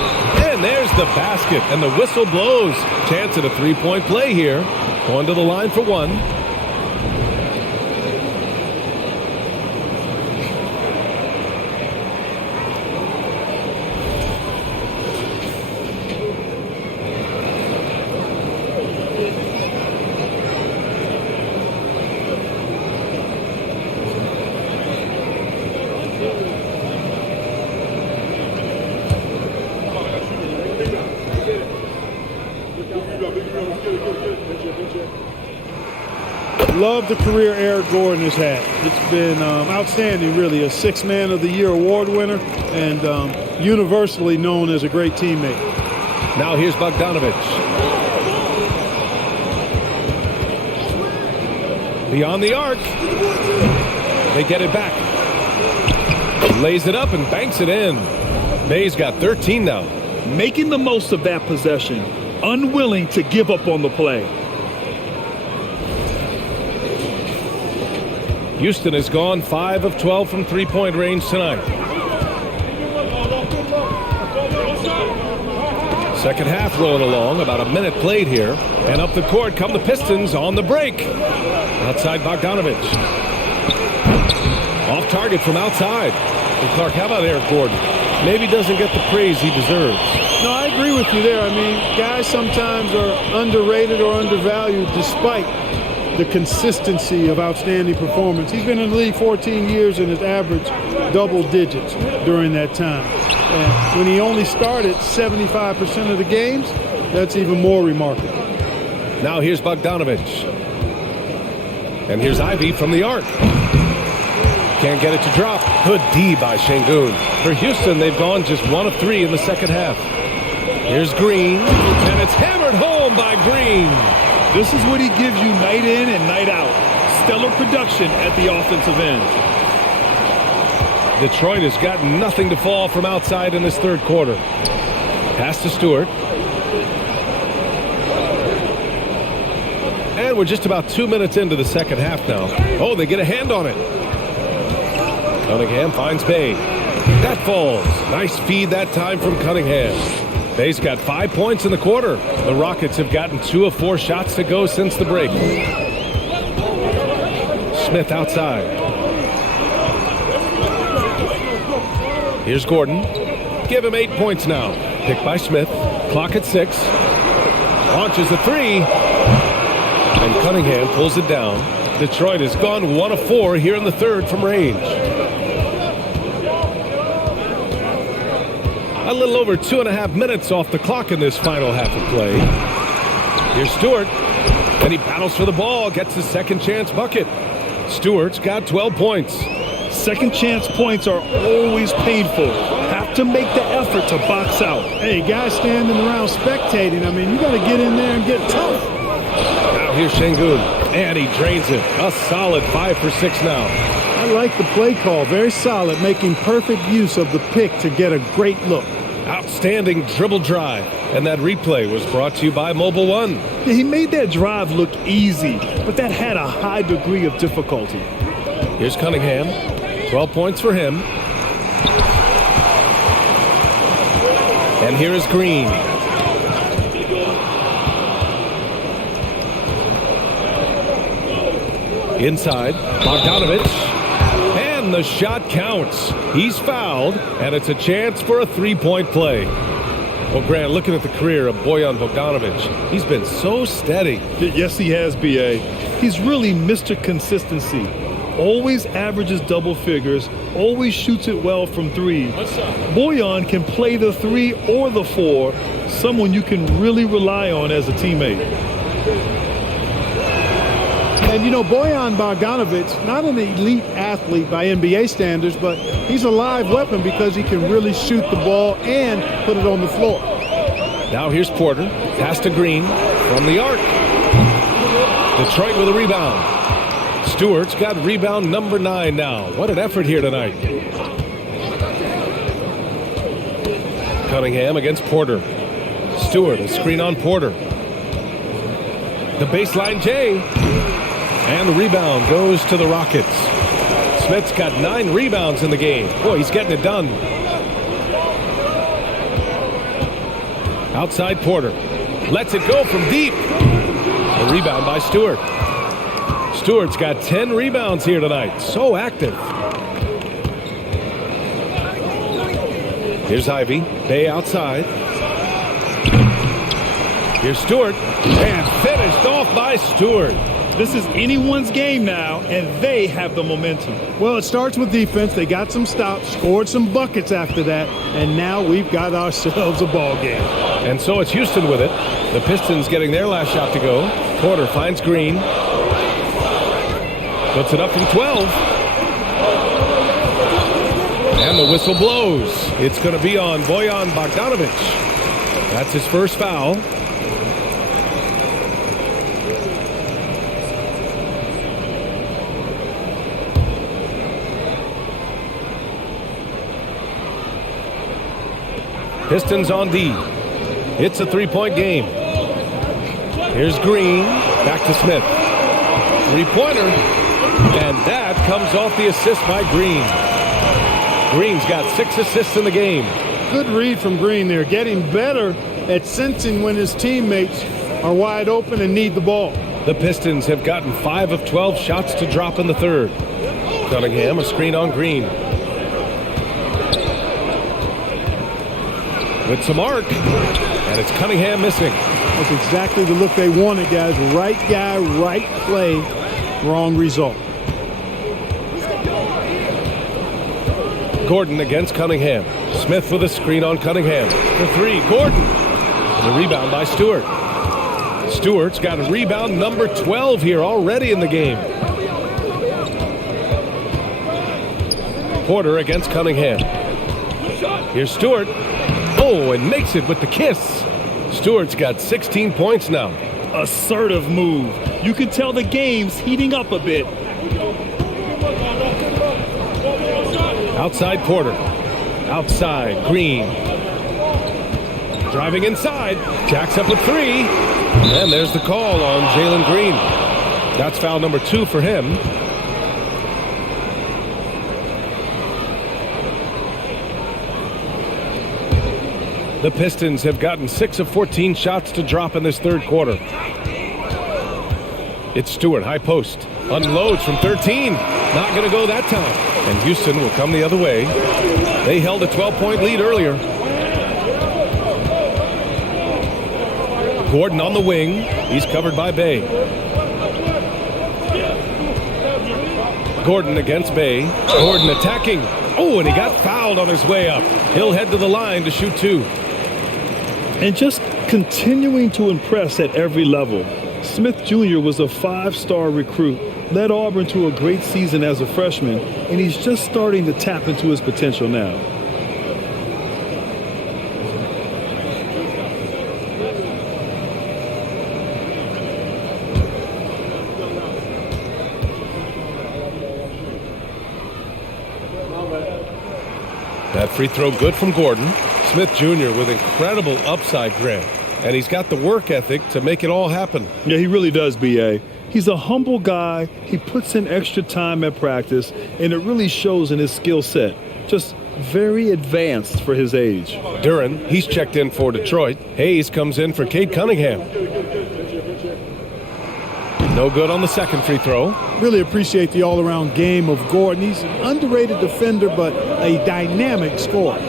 And there's the basket. And the whistle blows. Chance at a three-point play here. Going to the line for one. Love the career Eric Gordon has had. It's been outstanding, really. A Sixth Man of the Year award winner and universally known as a great teammate. Now here's Bogdanovic. Beyond the arc. They get it back. Lays it up and banks it in. Bay's got 13 now. Making the most of that possession. Unwilling to give up on the play. Houston has gone 5 of 12 from three-point range tonight. Second half rolling along, about a minute played here. And up the court come the Pistons on the break. Outside Bogdanovic. Off target from outside. And Clark, how about Eric Gordon? Maybe doesn't get the praise he deserves. No, I agree with you there. I mean, guys sometimes are underrated or undervalued despite the consistency of outstanding performance. He's been in the league 14 years and has averaged double digits during that time. And when he only started 75% of the games, that's even more remarkable. Now here's Bogdanovic. And here's Ivy from the arc. Can't get it to drop. Good D by Şengün. For Houston, they've gone just 1 of 3 in the second half. Here's Green. And it's hammered home by Green. This is what he gives you night in and night out. Stellar production at the offensive end. Detroit has got nothing to fall from outside in this third quarter. Pass to Stewart. And we're just about 2 minutes into the second half now. Oh, they get a hand on it. Cunningham finds Bay. That falls. Nice feed that time from Cunningham. Bay's got 5 points in the quarter. The Rockets have gotten 2 of 4 shots to go since the break. Smith outside. Here's Gordon. Give him 8 points now. Picked by Smith. Clock at 6. Launches a 3. And Cunningham pulls it down. Detroit has gone 1 of 4 here in the third from range. A little over 2.5 minutes off the clock in this final half of play. Here's Stewart. And he battles for the ball. Gets his second chance bucket. Stewart's got 12 points. Second chance points are always painful. Have to make the effort to box out. Hey, guys standing around spectating. I mean, you got to get in there and get tough. Now here's Şengün. And he drains it. A solid 5 for 6 now. I like the play call. Very solid, making perfect use of the pick to get a great look. Outstanding dribble drive. And that replay was brought to you by Mobile One. Yeah, he made that drive look easy, but that had a high degree of difficulty. Here's Cunningham. 12 points for him. And here is Green. Inside, Bogdanovich. And the shot counts. He's fouled, and it's a chance for a three-point play. Well, Grant, looking at the career of Bojan Bogdanovich, he's been so steady. Yes, he has, B.A. He's really Mr. Consistency. Always averages double figures, always shoots it well from 3. Bojan can play the 3 or the 4, someone you can really rely on as a teammate. And, you know, Bojan Bogdanovich, not an elite athlete by NBA standards, but he's a live weapon because he can really shoot the ball and put it on the floor. Now here's Porter. Pass to Green from the arc. Detroit with a rebound. Stewart's got rebound number 9 now. What an effort here tonight. Cunningham against Porter. Stewart, a screen on Porter. The baseline J. And the rebound goes to the Rockets. Smith's got 9 rebounds in the game. Boy, he's getting it done. Outside Porter. Lets it go from deep. A rebound by Stewart. Stewart's got 10 rebounds here tonight. So active. Here's Ivy. Bay outside. Here's Stewart. And finished off by Stewart. This is anyone's game now, and they have the momentum. Well, it starts with defense. They got some stops, scored some buckets after that, and now we've got ourselves a ball game. And so it's Houston with it. The Pistons getting their last shot to go. Porter finds Green. Puts it up from 12. And the whistle blows. It's going to be on Bojan Bogdanovich. That's his first foul. Pistons on D. It's a three-point game. Here's Green. Back to Smith. Three-pointer. And that comes off the assist by Green. Green's got 6 assists in the game. Good read from Green there. Getting better at sensing when his teammates are wide open and need the ball. The Pistons have gotten 5 of 12 shots to drop in the third. Cunningham, a screen on Green. With some arc, and it's Cunningham missing. That's exactly the look they wanted, guys. Right guy, right play, wrong result. Gordon against Cunningham. Smith with a screen on Cunningham. For 3, Gordon. The rebound by Stewart. Stewart's got a rebound number 12 here already in the game. Porter against Cunningham. Here's Stewart. Oh, and makes it with the kiss. Stewart's got 16 points now. Assertive move. You can tell the game's heating up a bit. Outside Porter. Outside Green. Driving inside. Jacks up with 3. And there's the call on Jalen Green. That's foul number 2 for him. The Pistons have gotten 6 of 14 shots to drop in this third quarter. It's Stewart, high post. Unloads from 13. Not going to go that time. And Houston will come the other way. They held a 12-point lead earlier. Gordon on the wing. He's covered by Bay. Gordon against Bay. Gordon attacking. Oh, and he got fouled on his way up. He'll head to the line to shoot 2. And just continuing to impress at every level. Smith Jr. was a 5-star recruit, led Auburn to a great season as a freshman, and he's just starting to tap into his potential now. That free throw good from Gordon. Smith Jr. with incredible upside, Grant. And he's got the work ethic to make it all happen. Yeah, he really does, B.A. He's a humble guy. He puts in extra time at practice, and it really shows in his skill set. Just very advanced for his age. Duren, he's checked in for Detroit. Hayes comes in for Cade Cunningham. No good on the second free throw. Really appreciate the all-around game of Gordon. He's an underrated defender, but a dynamic scorer.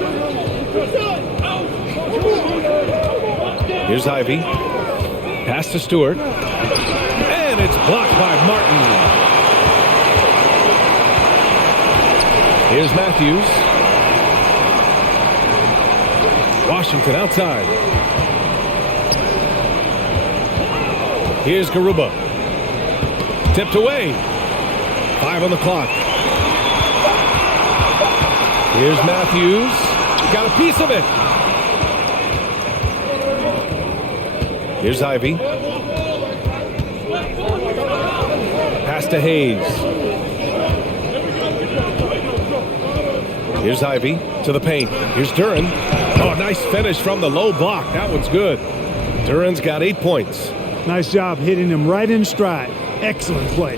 Here's Ivy. Pass to Stewart. And it's blocked by Martin. Here's Matthews. Washington outside. Here's Garuba. Tipped away. 5 on the clock. Here's Matthews. Got a piece of it. Here's Ivy. Pass to Hayes. Here's Ivy to the paint. Here's Duren. Oh, nice finish from the low block. That one's good. Duren's got 8 points. Nice job hitting him right in stride. Excellent play.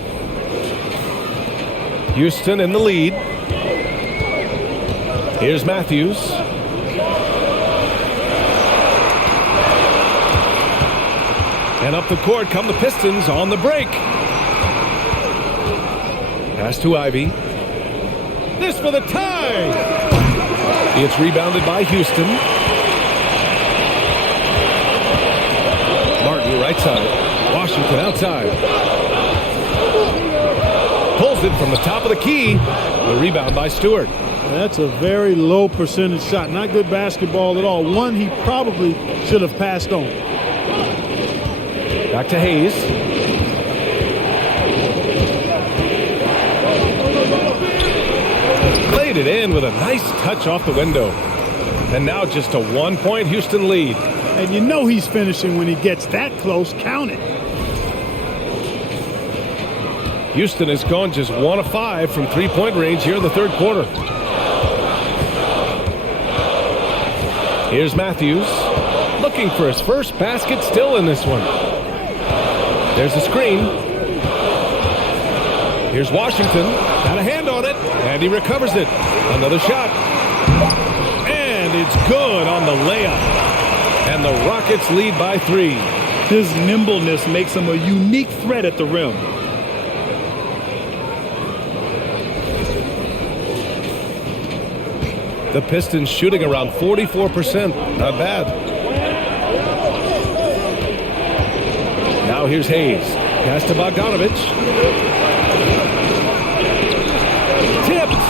Houston in the lead. Here's Matthews. And up the court come the Pistons on the break. Pass to Ivy. This for the tie. It's rebounded by Houston. Martin right side. Washington outside. Pulls it from the top of the key. The rebound by Stewart. That's a very low percentage shot. Not good basketball at all. One he probably should have passed on. Back to Hayes. Played it in with a nice touch off the window. And now just a 1-point Houston lead. And you know he's finishing when he gets that close. Count it. Houston has gone just 1 of 5 from 3-point range here in the third quarter. Here's Matthews. Looking for his first basket still in this one. There's a screen. Here's Washington. Got a hand on it. And he recovers it. Another shot. And it's good on the layup. And the Rockets lead by 3. His nimbleness makes him a unique threat at the rim. The Pistons shooting around 44%. Not bad. Now here's Hayes. Pass to Bogdanovich. Tipped.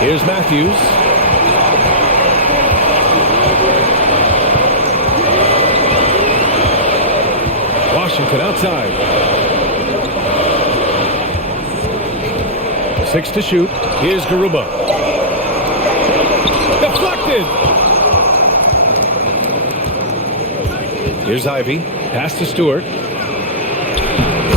Here's Matthews. Washington outside. 6 to shoot. Here's Garuba. Deflected. Here's Ivy. Pass to Stewart.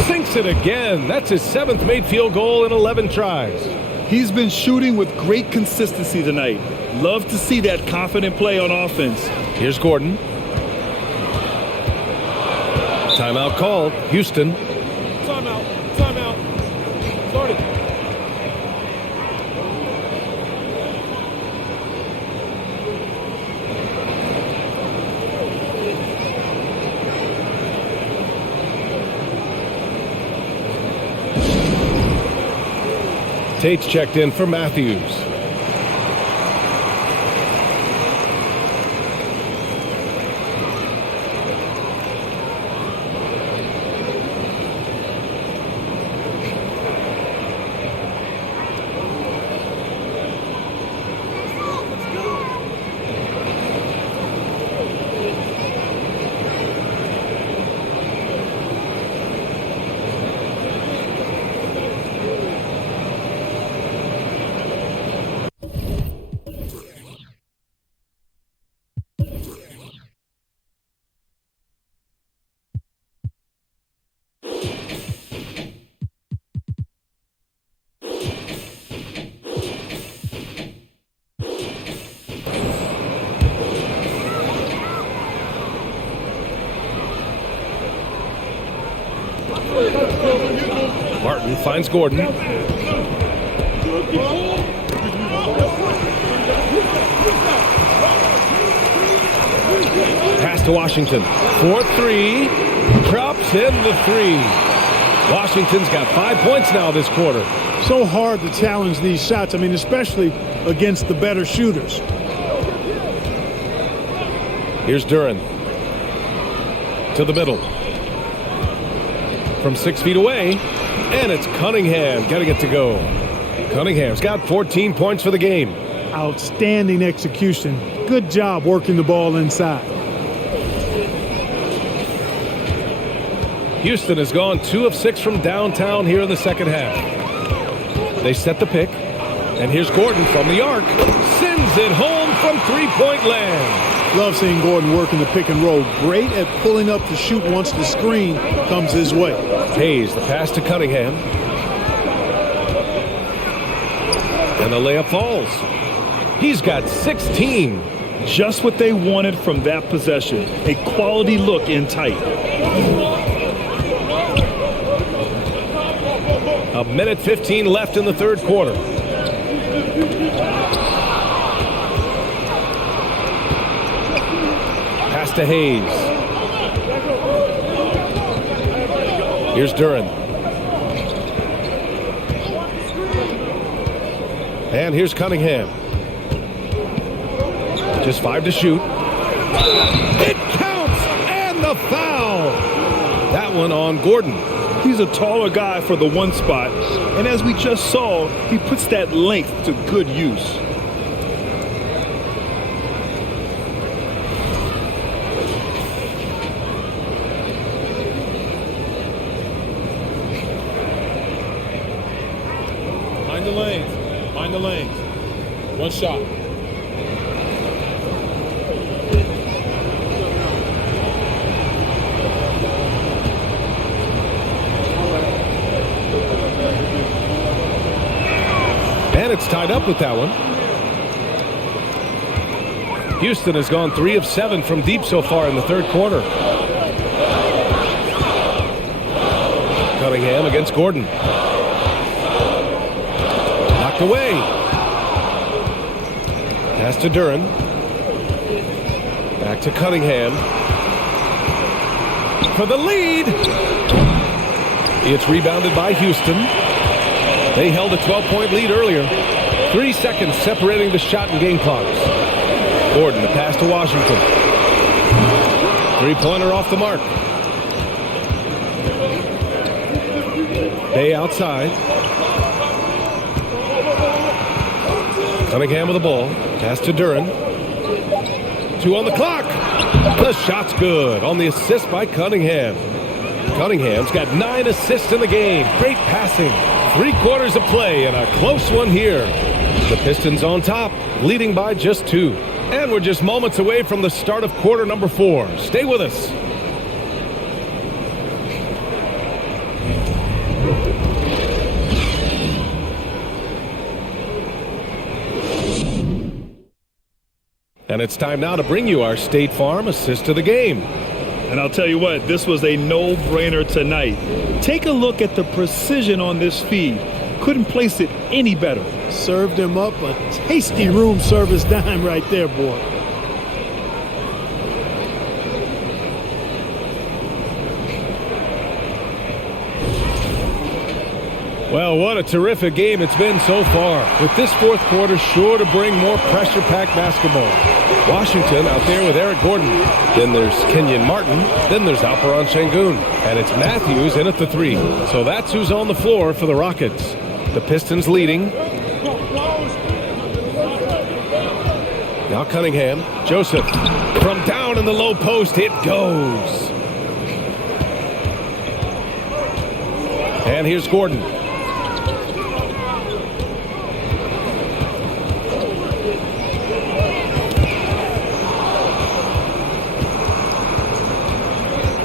Sinks it again. That's his 7th made field goal in 11 tries. He's been shooting with great consistency tonight. Love to see that confident play on offense. Here's Gordon. Timeout called. Houston. Timeout. Timeout. Start it. Tate's checked in for Matthews. Martin finds Gordon. Pass to Washington. 4-3. Drops in the 3. Washington's got 5 points now this quarter. So hard to challenge these shots. I mean, especially against the better shooters. Here's Duren. To the middle. From 6 feet away. And it's Cunningham getting it to go. Cunningham's got 14 points for the game. Outstanding execution. Good job working the ball inside. Houston has gone 2 of 6 from downtown here in the second half. They set the pick. And here's Gordon from the arc. Sends it home from three-point land. Love seeing Gordon working the pick and roll. Great at pulling up to shoot once the screen comes his way. Hayes, the pass to Cunningham. And the layup falls. He's got 16. Just what they wanted from that possession. A quality look in tight. A minute 15 left in the third quarter. Pass to Hayes. Here's Duren. And here's Cunningham. Just 5 to shoot. It counts! And the foul! That one on Gordon. He's a taller guy for the one spot. And as we just saw, he puts that length to good use. Mind the lanes. Mind the lanes. One shot. And it's tied up with that one. Houston has gone 3 of 7 from deep so far in the third quarter. Cunningham against Gordon. Knocked away. Pass to Duren. Back to Cunningham. For the lead. It's rebounded by Houston. They held a 12-point lead earlier. 3 seconds separating the shot and game clocks. Gordon, the pass to Washington. Three-pointer off the mark. Bay outside. Cunningham with the ball. Pass to Duren. 2 on the clock. The shot's good on the assist by Cunningham. Cunningham's got 9 assists in the game. Great passing. 3 quarters of play and a close one here. The Pistons on top, leading by just 2. And we're just moments away from the start of quarter number 4. Stay with us. And it's time now to bring you our State Farm assist of the game. And I'll tell you what, this was a no-brainer tonight. Take a look at the precision on this feed. Couldn't place it any better. Served him up a tasty room service dime right there, boy. Well, what a terrific game it's been so far. With this fourth quarter sure to bring more pressure-packed basketball. Washington out there with Eric Gordon. Then there's Kenyon Martin. Then there's Alperon Şengün. And it's Matthews in at the 3. So that's who's on the floor for the Rockets. The Pistons leading. Now Cunningham. Joseph. From down in the low post, it goes. And here's Gordon.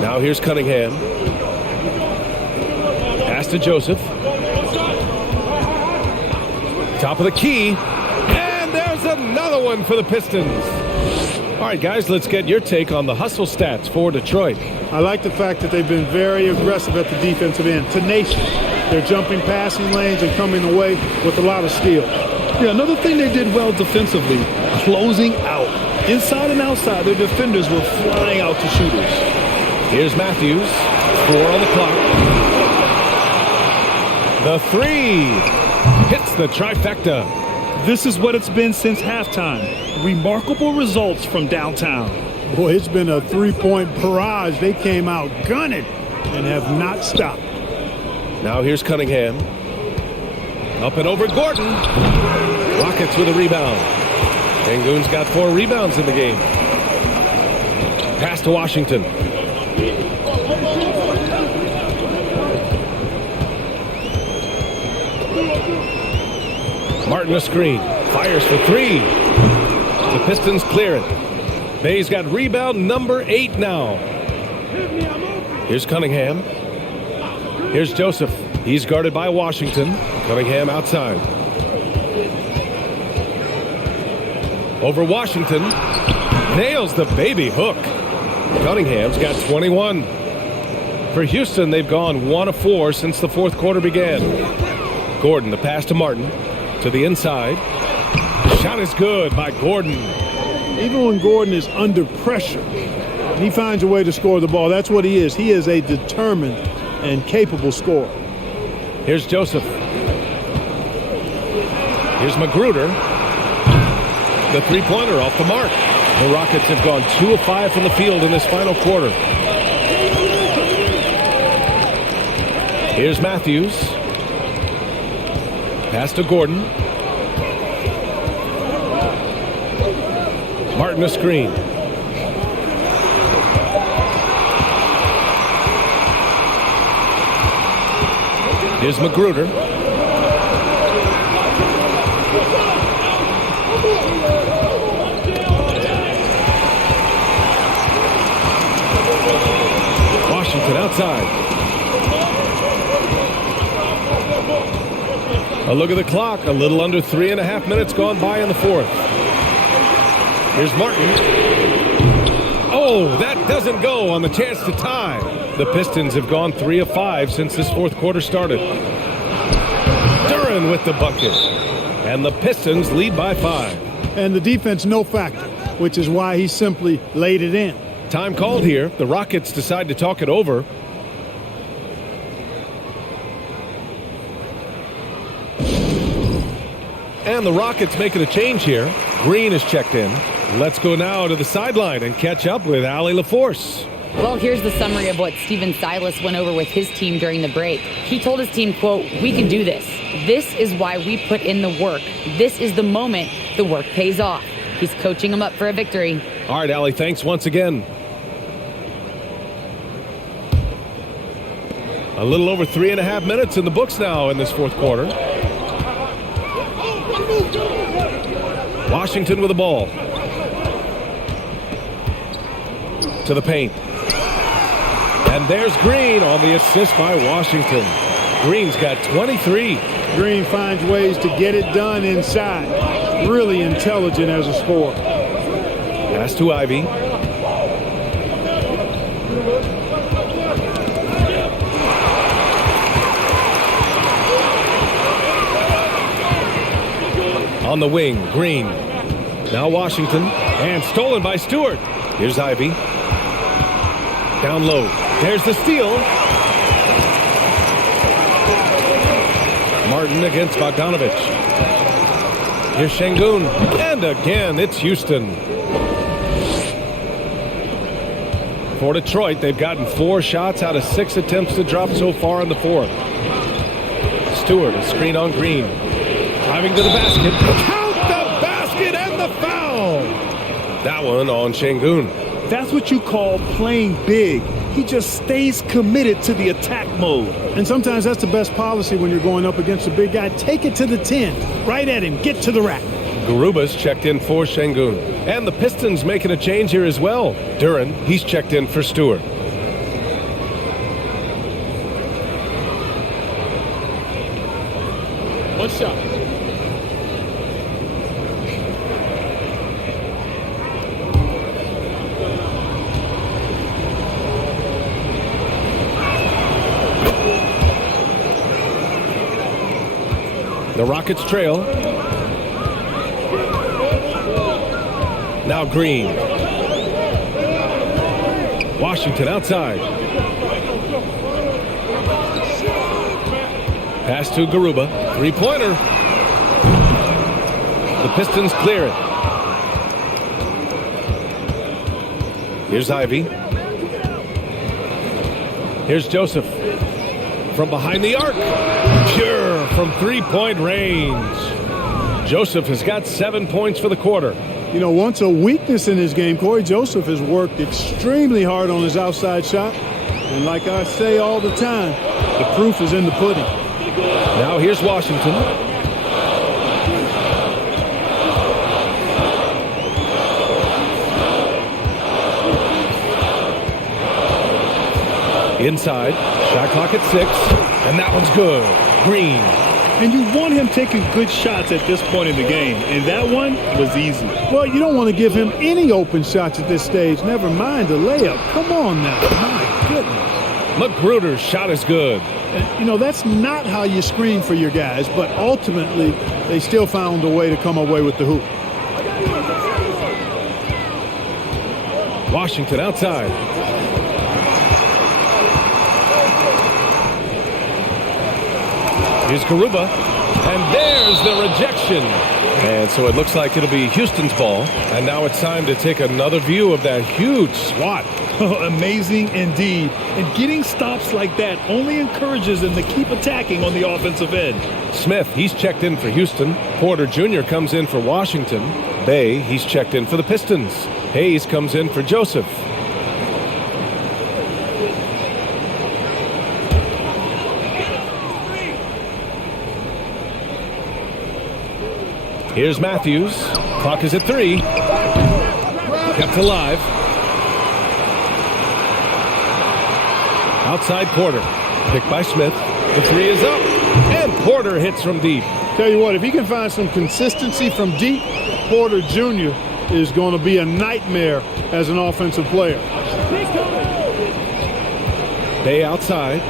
Now here's Cunningham. Pass to Joseph. Top of the key. And there's another one for the Pistons. All right, guys, let's get your take on the hustle stats for Detroit. I like the fact that they've been very aggressive at the defensive end. Tenacious. They're jumping passing lanes and coming away with a lot of skill. Yeah, another thing they did well defensively, closing out. Inside and outside, their defenders were flying out to shooters. Here's Matthews. 4 on the clock. The 3 hits the trifecta. This is what it's been since halftime. Remarkable results from downtown. Boy, it's been a three-point barrage. They came out gunning and have not stopped. Now here's Cunningham. Up and over Gordon. Rockets with a rebound. Şengün's got 4 rebounds in the game. Pass to Washington. Martin a screen. Fires for 3. The Pistons clear it. Bay's got rebound number 8 now. Here's Cunningham. Here's Joseph. He's guarded by Washington. Cunningham outside. Over Washington. Nails the baby hook. Cunningham's got 21. For Houston, they've gone 1 of 4 since the fourth quarter began. Gordon, the pass to Martin. To the inside. Shot is good by Gordon. Even when Gordon is under pressure, he finds a way to score the ball. That's what he is. He is a determined and capable scorer. Here's Joseph. Here's Magruder. The three-pointer off the mark. The Rockets have gone 2 of 5 from the field in this final quarter. Here's Matthews. Pass to Gordon. Martin a screen. Here's Magruder. Washington outside. A look at the clock. A little under 3.5 minutes gone by in the fourth. Here's Martin. Oh, that doesn't go on the chance to tie. The Pistons have gone 3 of 5 since this fourth quarter started. Duren with the bucket. And the Pistons lead by 5. And the defense no factor, which is why he simply laid it in. Time called here. The Rockets decide to talk it over. And the Rockets making a change here. Green is checked in. Let's go now to the sideline and catch up with Allie LaForce. Well, here's the summary of what Stephen Silas went over with his team during the break. He told his team, quote, "We can do this. This is why we put in the work. This is the moment the work pays off." He's coaching them up for a victory. All right, Allie, thanks once again. A little over 3.5 minutes in the books now in this fourth quarter. Washington with the ball. To the paint. And there's Green on the assist by Washington. Green's got 23. Green finds ways to get it done inside. Really intelligent as a scorer. Pass to Ivy. On the wing, Green. Now Washington. And stolen by Stewart. Here's Ivy. Down low. There's the steal. Martin against Bogdanovich. Here's Şengün. And again, it's Houston. For Detroit, they've gotten 4 shots out of 6 attempts to drop so far in the fourth. Stewart, a screen on Green. Driving to the basket. Count the basket and the foul! That one on Şengün. That's what you call playing big. He just stays committed to the attack mode. And sometimes that's the best policy when you're going up against a big guy. Take it to the 10. Right at him. Get to the rack. Garuba's checked in for Şengün. And the Pistons making a change here as well. Duren, he's checked in for Stewart. One shot. The Rockets trail. Now Green. Washington outside. Pass to Garuba. Three-pointer. The Pistons clear it. Here's Ivy. Here's Joseph. From behind the arc. Pure from three-point range. Joseph has got 7 points for the quarter. You know, once a weakness in his game, Corey Joseph has worked extremely hard on his outside shot. And like I say all the time, the proof is in the pudding. Now here's Washington. Inside, shot clock at 6, and that one's good. Green. And you want him taking good shots at this point in the game, and that one was easy. Well, you don't want to give him any open shots at this stage, never mind the layup. Come on now, my goodness. Magruder's shot is good. And, you know, that's not how you screen for your guys, but ultimately they still found a way to come away with the hoop. Washington outside. Here's Garuba, and there's the rejection. And so it looks like it'll be Houston's ball. And now it's time to take another view of that huge swat. Amazing indeed. And getting stops like that only encourages them to keep attacking on the offensive end. Smith, he's checked in for Houston. Porter Jr. comes in for Washington. Bay, he's checked in for the Pistons. Hayes comes in for Joseph. Here's Matthews. Clock is at 3. Kept alive. Outside Porter. Picked by Smith. The 3 is up. And Porter hits from deep. Tell you what, if he can find some consistency from deep, Porter Jr. is going to be a nightmare as an offensive player. Bay outside.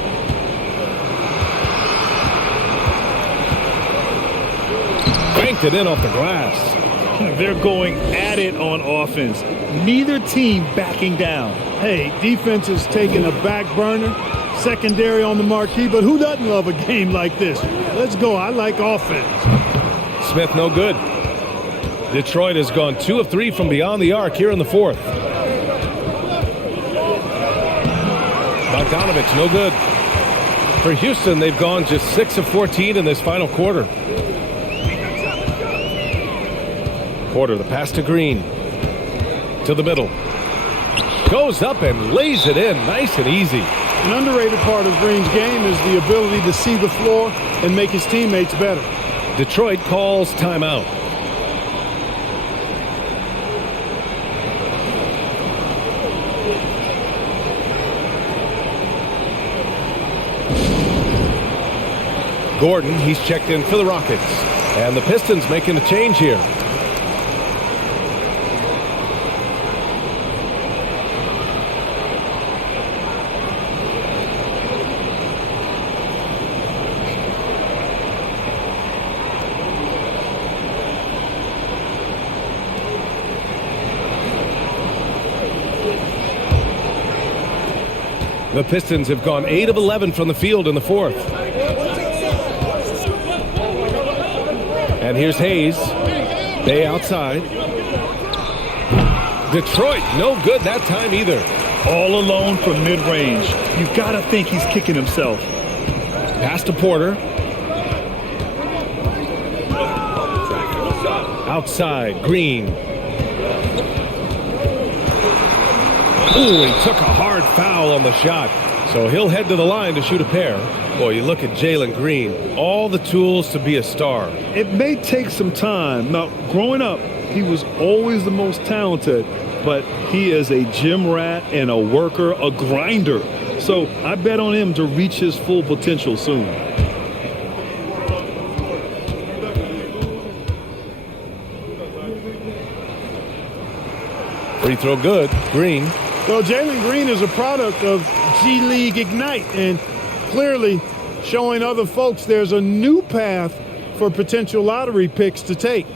Banked it in off the glass. They're going at it on offense. Neither team backing down. Hey, defense is taking a back burner, secondary on the marquee, but who doesn't love a game like this? Let's go. I like offense. Smith no good. Detroit has gone 2 of 3 from beyond the arc here in the fourth. Bogdanovich no good. For Houston, they've gone just 6 of 14 in this final quarter. Porter, the pass to Green. To the middle. Goes up and lays it in. Nice and easy. An underrated part of Green's game is the ability to see the floor and make his teammates better. Detroit calls timeout. Gordon, he's checked in for the Rockets. And the Pistons making a change here. The Pistons have gone 8 of 11 from the field in the fourth. And here's Hayes. Bay outside. Detroit, no good that time either. All alone from mid-range. You got to think he's kicking himself. Pass to Porter. Outside, Green. Ooh, he took a hard foul on the shot. So he'll head to the line to shoot a pair. Boy, you look at Jalen Green. All the tools to be a star. It may take some time. Now, growing up, he was always the most talented, but he is a gym rat and a worker, a grinder. So I bet on him to reach his full potential soon. Free throw good. Green. Well, Jalen Green is a product of G League Ignite and clearly showing other folks there's a new path for potential lottery picks to take.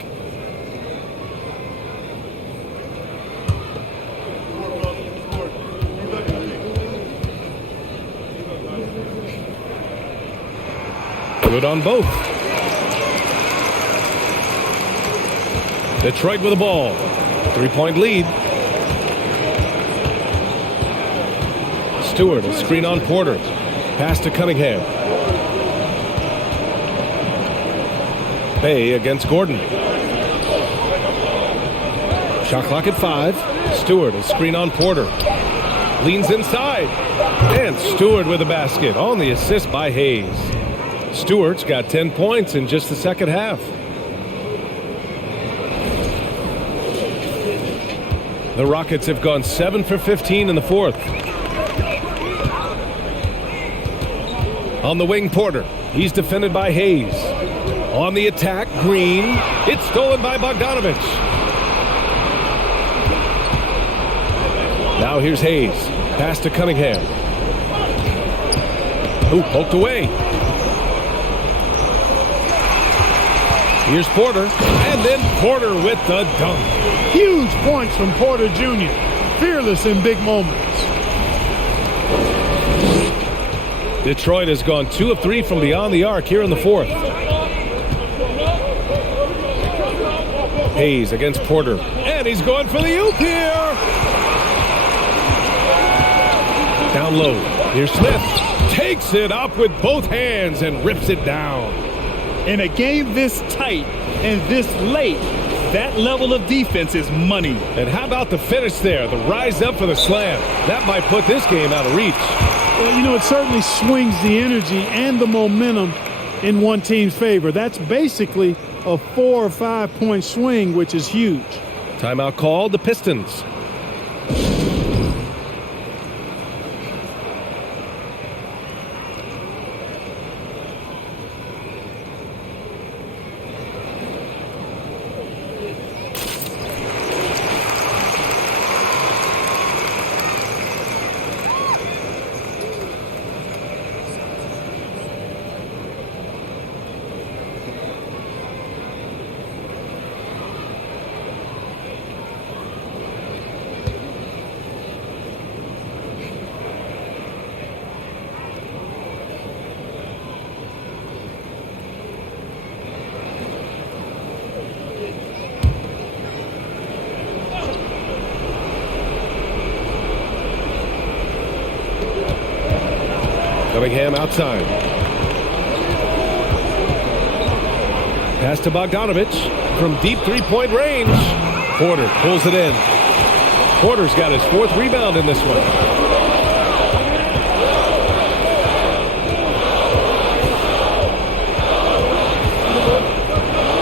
Good on both. Detroit with the ball. 3-point lead. Stewart, a screen on Porter. Pass to Cunningham. Bay against Gordon. Shot clock at 5. Stewart, a screen on Porter. Leans inside. And Stewart with a basket on the assist by Hayes. Stewart's got 10 points in just the second half. The Rockets have gone 7 for 15 in the fourth. On the wing, Porter. He's defended by Hayes. On the attack, Green. It's stolen by Bogdanovich. Now here's Hayes. Pass to Cunningham. Ooh, poked away. Here's Porter. And then Porter with the dunk. Huge points from Porter Jr. Fearless in big moments. Detroit has gone 2 of 3 from beyond the arc here in the fourth. Hayes against Porter. And he's going for the oop here. Down low. Here's Smith. Takes it up with both hands and rips it down. In a game this tight and this late, that level of defense is money. And how about the finish there? The rise up for the slam. That might put this game out of reach. Well, you know, it certainly swings the energy and the momentum in one team's favor. That's basically a 4 or 5 point swing, which is huge. Timeout called, the Pistons. Cunningham outside. Pass to Bogdanovich from deep three-point range. Porter pulls it in. Porter's got his 4th rebound in this one.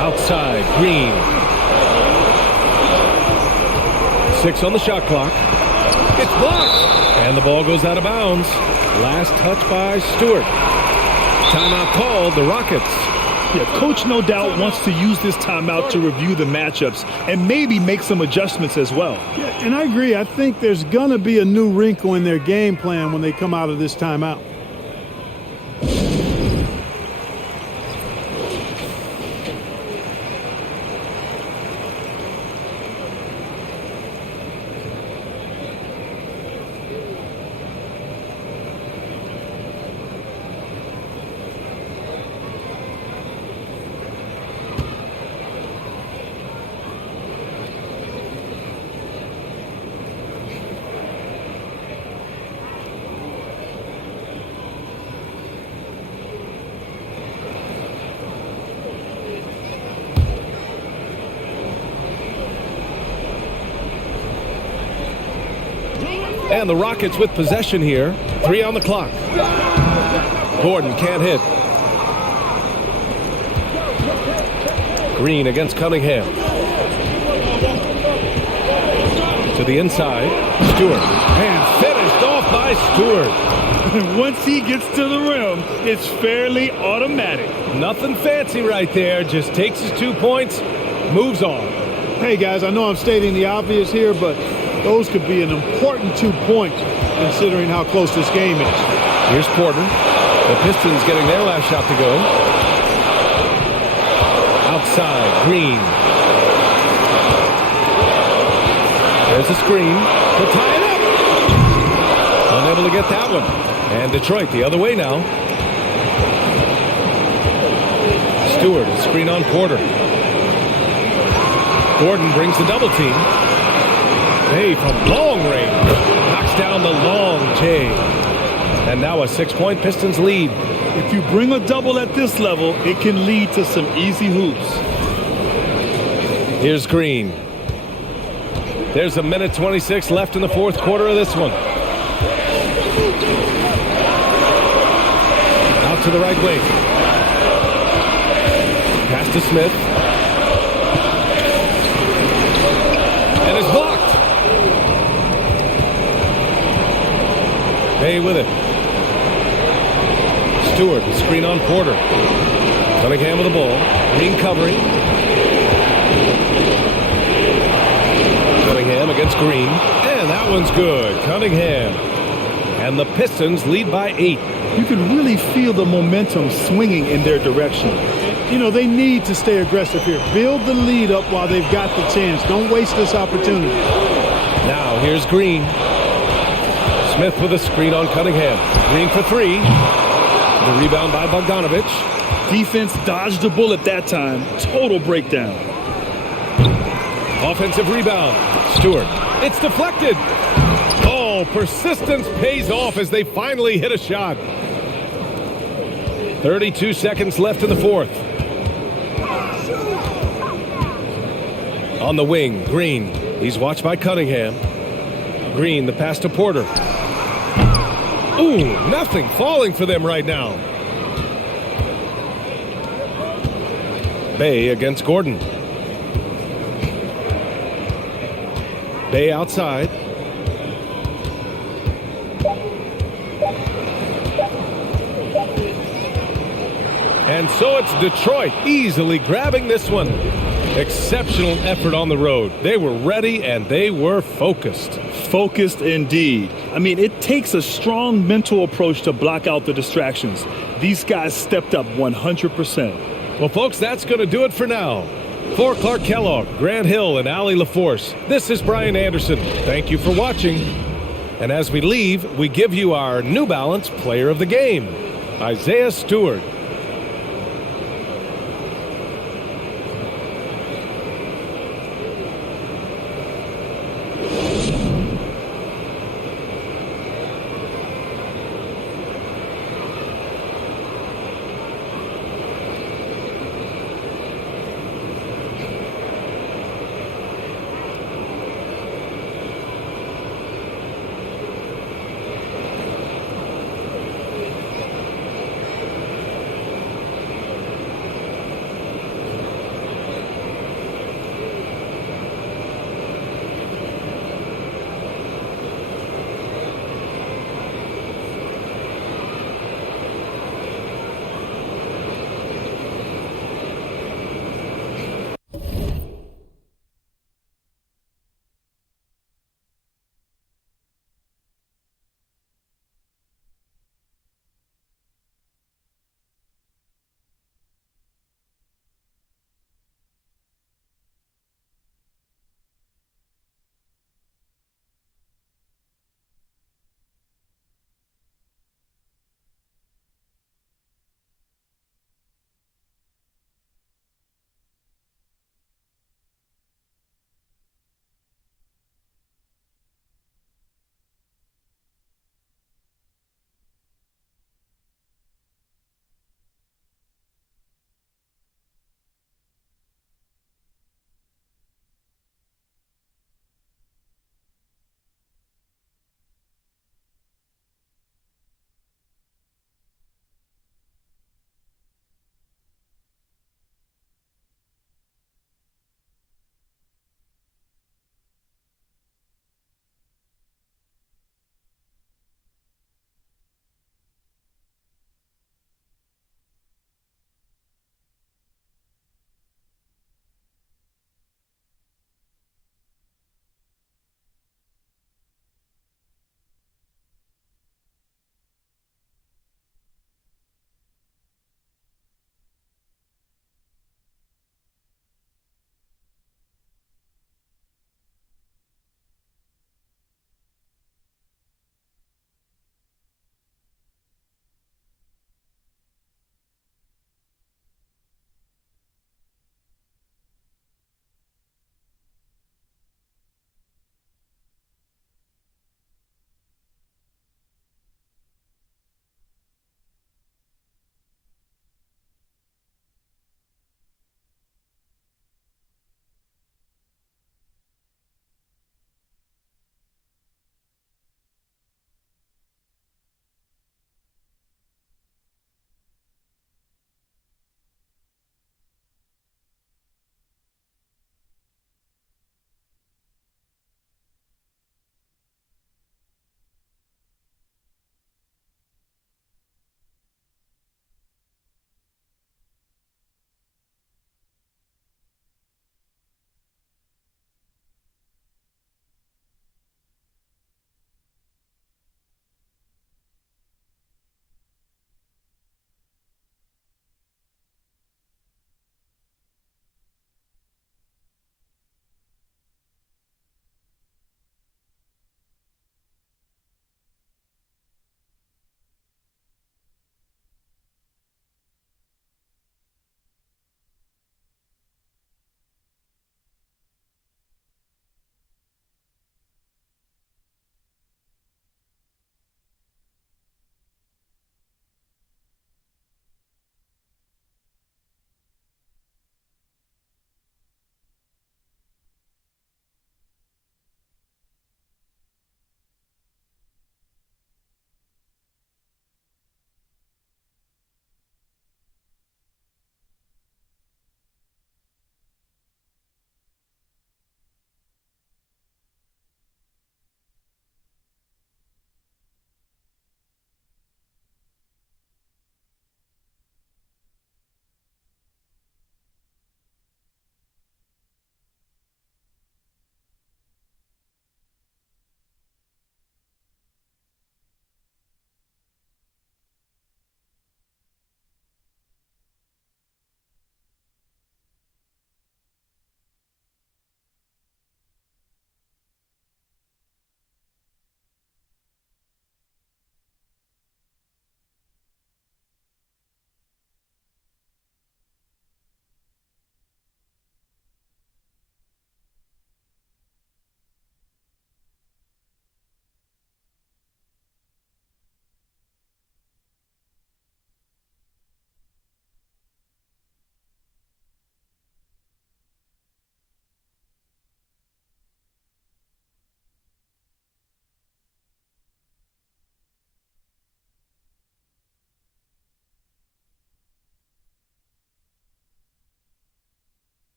Outside, Green. 6 on the shot clock. It's blocked. And the ball goes out of bounds. Last touch by Stewart. Timeout called, the Rockets. Yeah, coach no doubt wants to use this timeout to review the matchups and maybe make some adjustments as well. Yeah, and I agree. I think there's going to be a new wrinkle in their game plan when they come out of this timeout. And the Rockets with possession here. 3 on the clock. Gordon can't hit. Green against Cunningham. To the inside. Stewart. And finished off by Stewart. Once he gets to the rim, it's fairly automatic. Nothing fancy right there. Just takes his 2 points, moves on. Hey, guys, I know I'm stating the obvious here, but those could be an important 2 points considering how close this game is. Here's Porter. The Pistons getting their last shot to go. Outside, Green. There's a screen to tie it up. Unable to get that one. And Detroit the other way now. Stewart, a screen on Porter. Gordon brings the double team. Hey, from long range. Knocks down the long J. And now a 6-point Pistons lead. If you bring a double at this level, it can lead to some easy hoops. Here's Green. There's a minute 26 left in the fourth quarter of this one. Out to the right wing. Pass to Smith. And it's blocked. Bay with it. Stewart, the screen on Porter. Cunningham with the ball. Green covering. Cunningham against Green. And that one's good. Cunningham. And the Pistons lead by 8. You can really feel the momentum swinging in their direction. You know, they need to stay aggressive here. Build the lead up while they've got the chance. Don't waste this opportunity. Now here's Green. Smith with a screen on Cunningham. Green for 3. The rebound by Bogdanovich. Defense dodged the bullet that time. Total breakdown. Offensive rebound. Stewart. It's deflected. Oh, persistence pays off as they finally hit a shot. 32 seconds left in the fourth. On the wing, Green. He's watched by Cunningham. Green, the pass to Porter. Ooh, nothing falling for them right now. Bay against Gordon. Bay outside. And so it's Detroit easily grabbing this one. Exceptional effort on the road. They were ready and they were focused. Focused indeed. I mean, it takes a strong mental approach to block out the distractions. These guys stepped up 100%. Well, folks, that's going to do it for now. For Clark Kellogg, Grant Hill, and Allie LaForce, this is Brian Anderson. Thank you for watching. And as we leave, we give you our New Balance Player of the Game, Isaiah Stewart.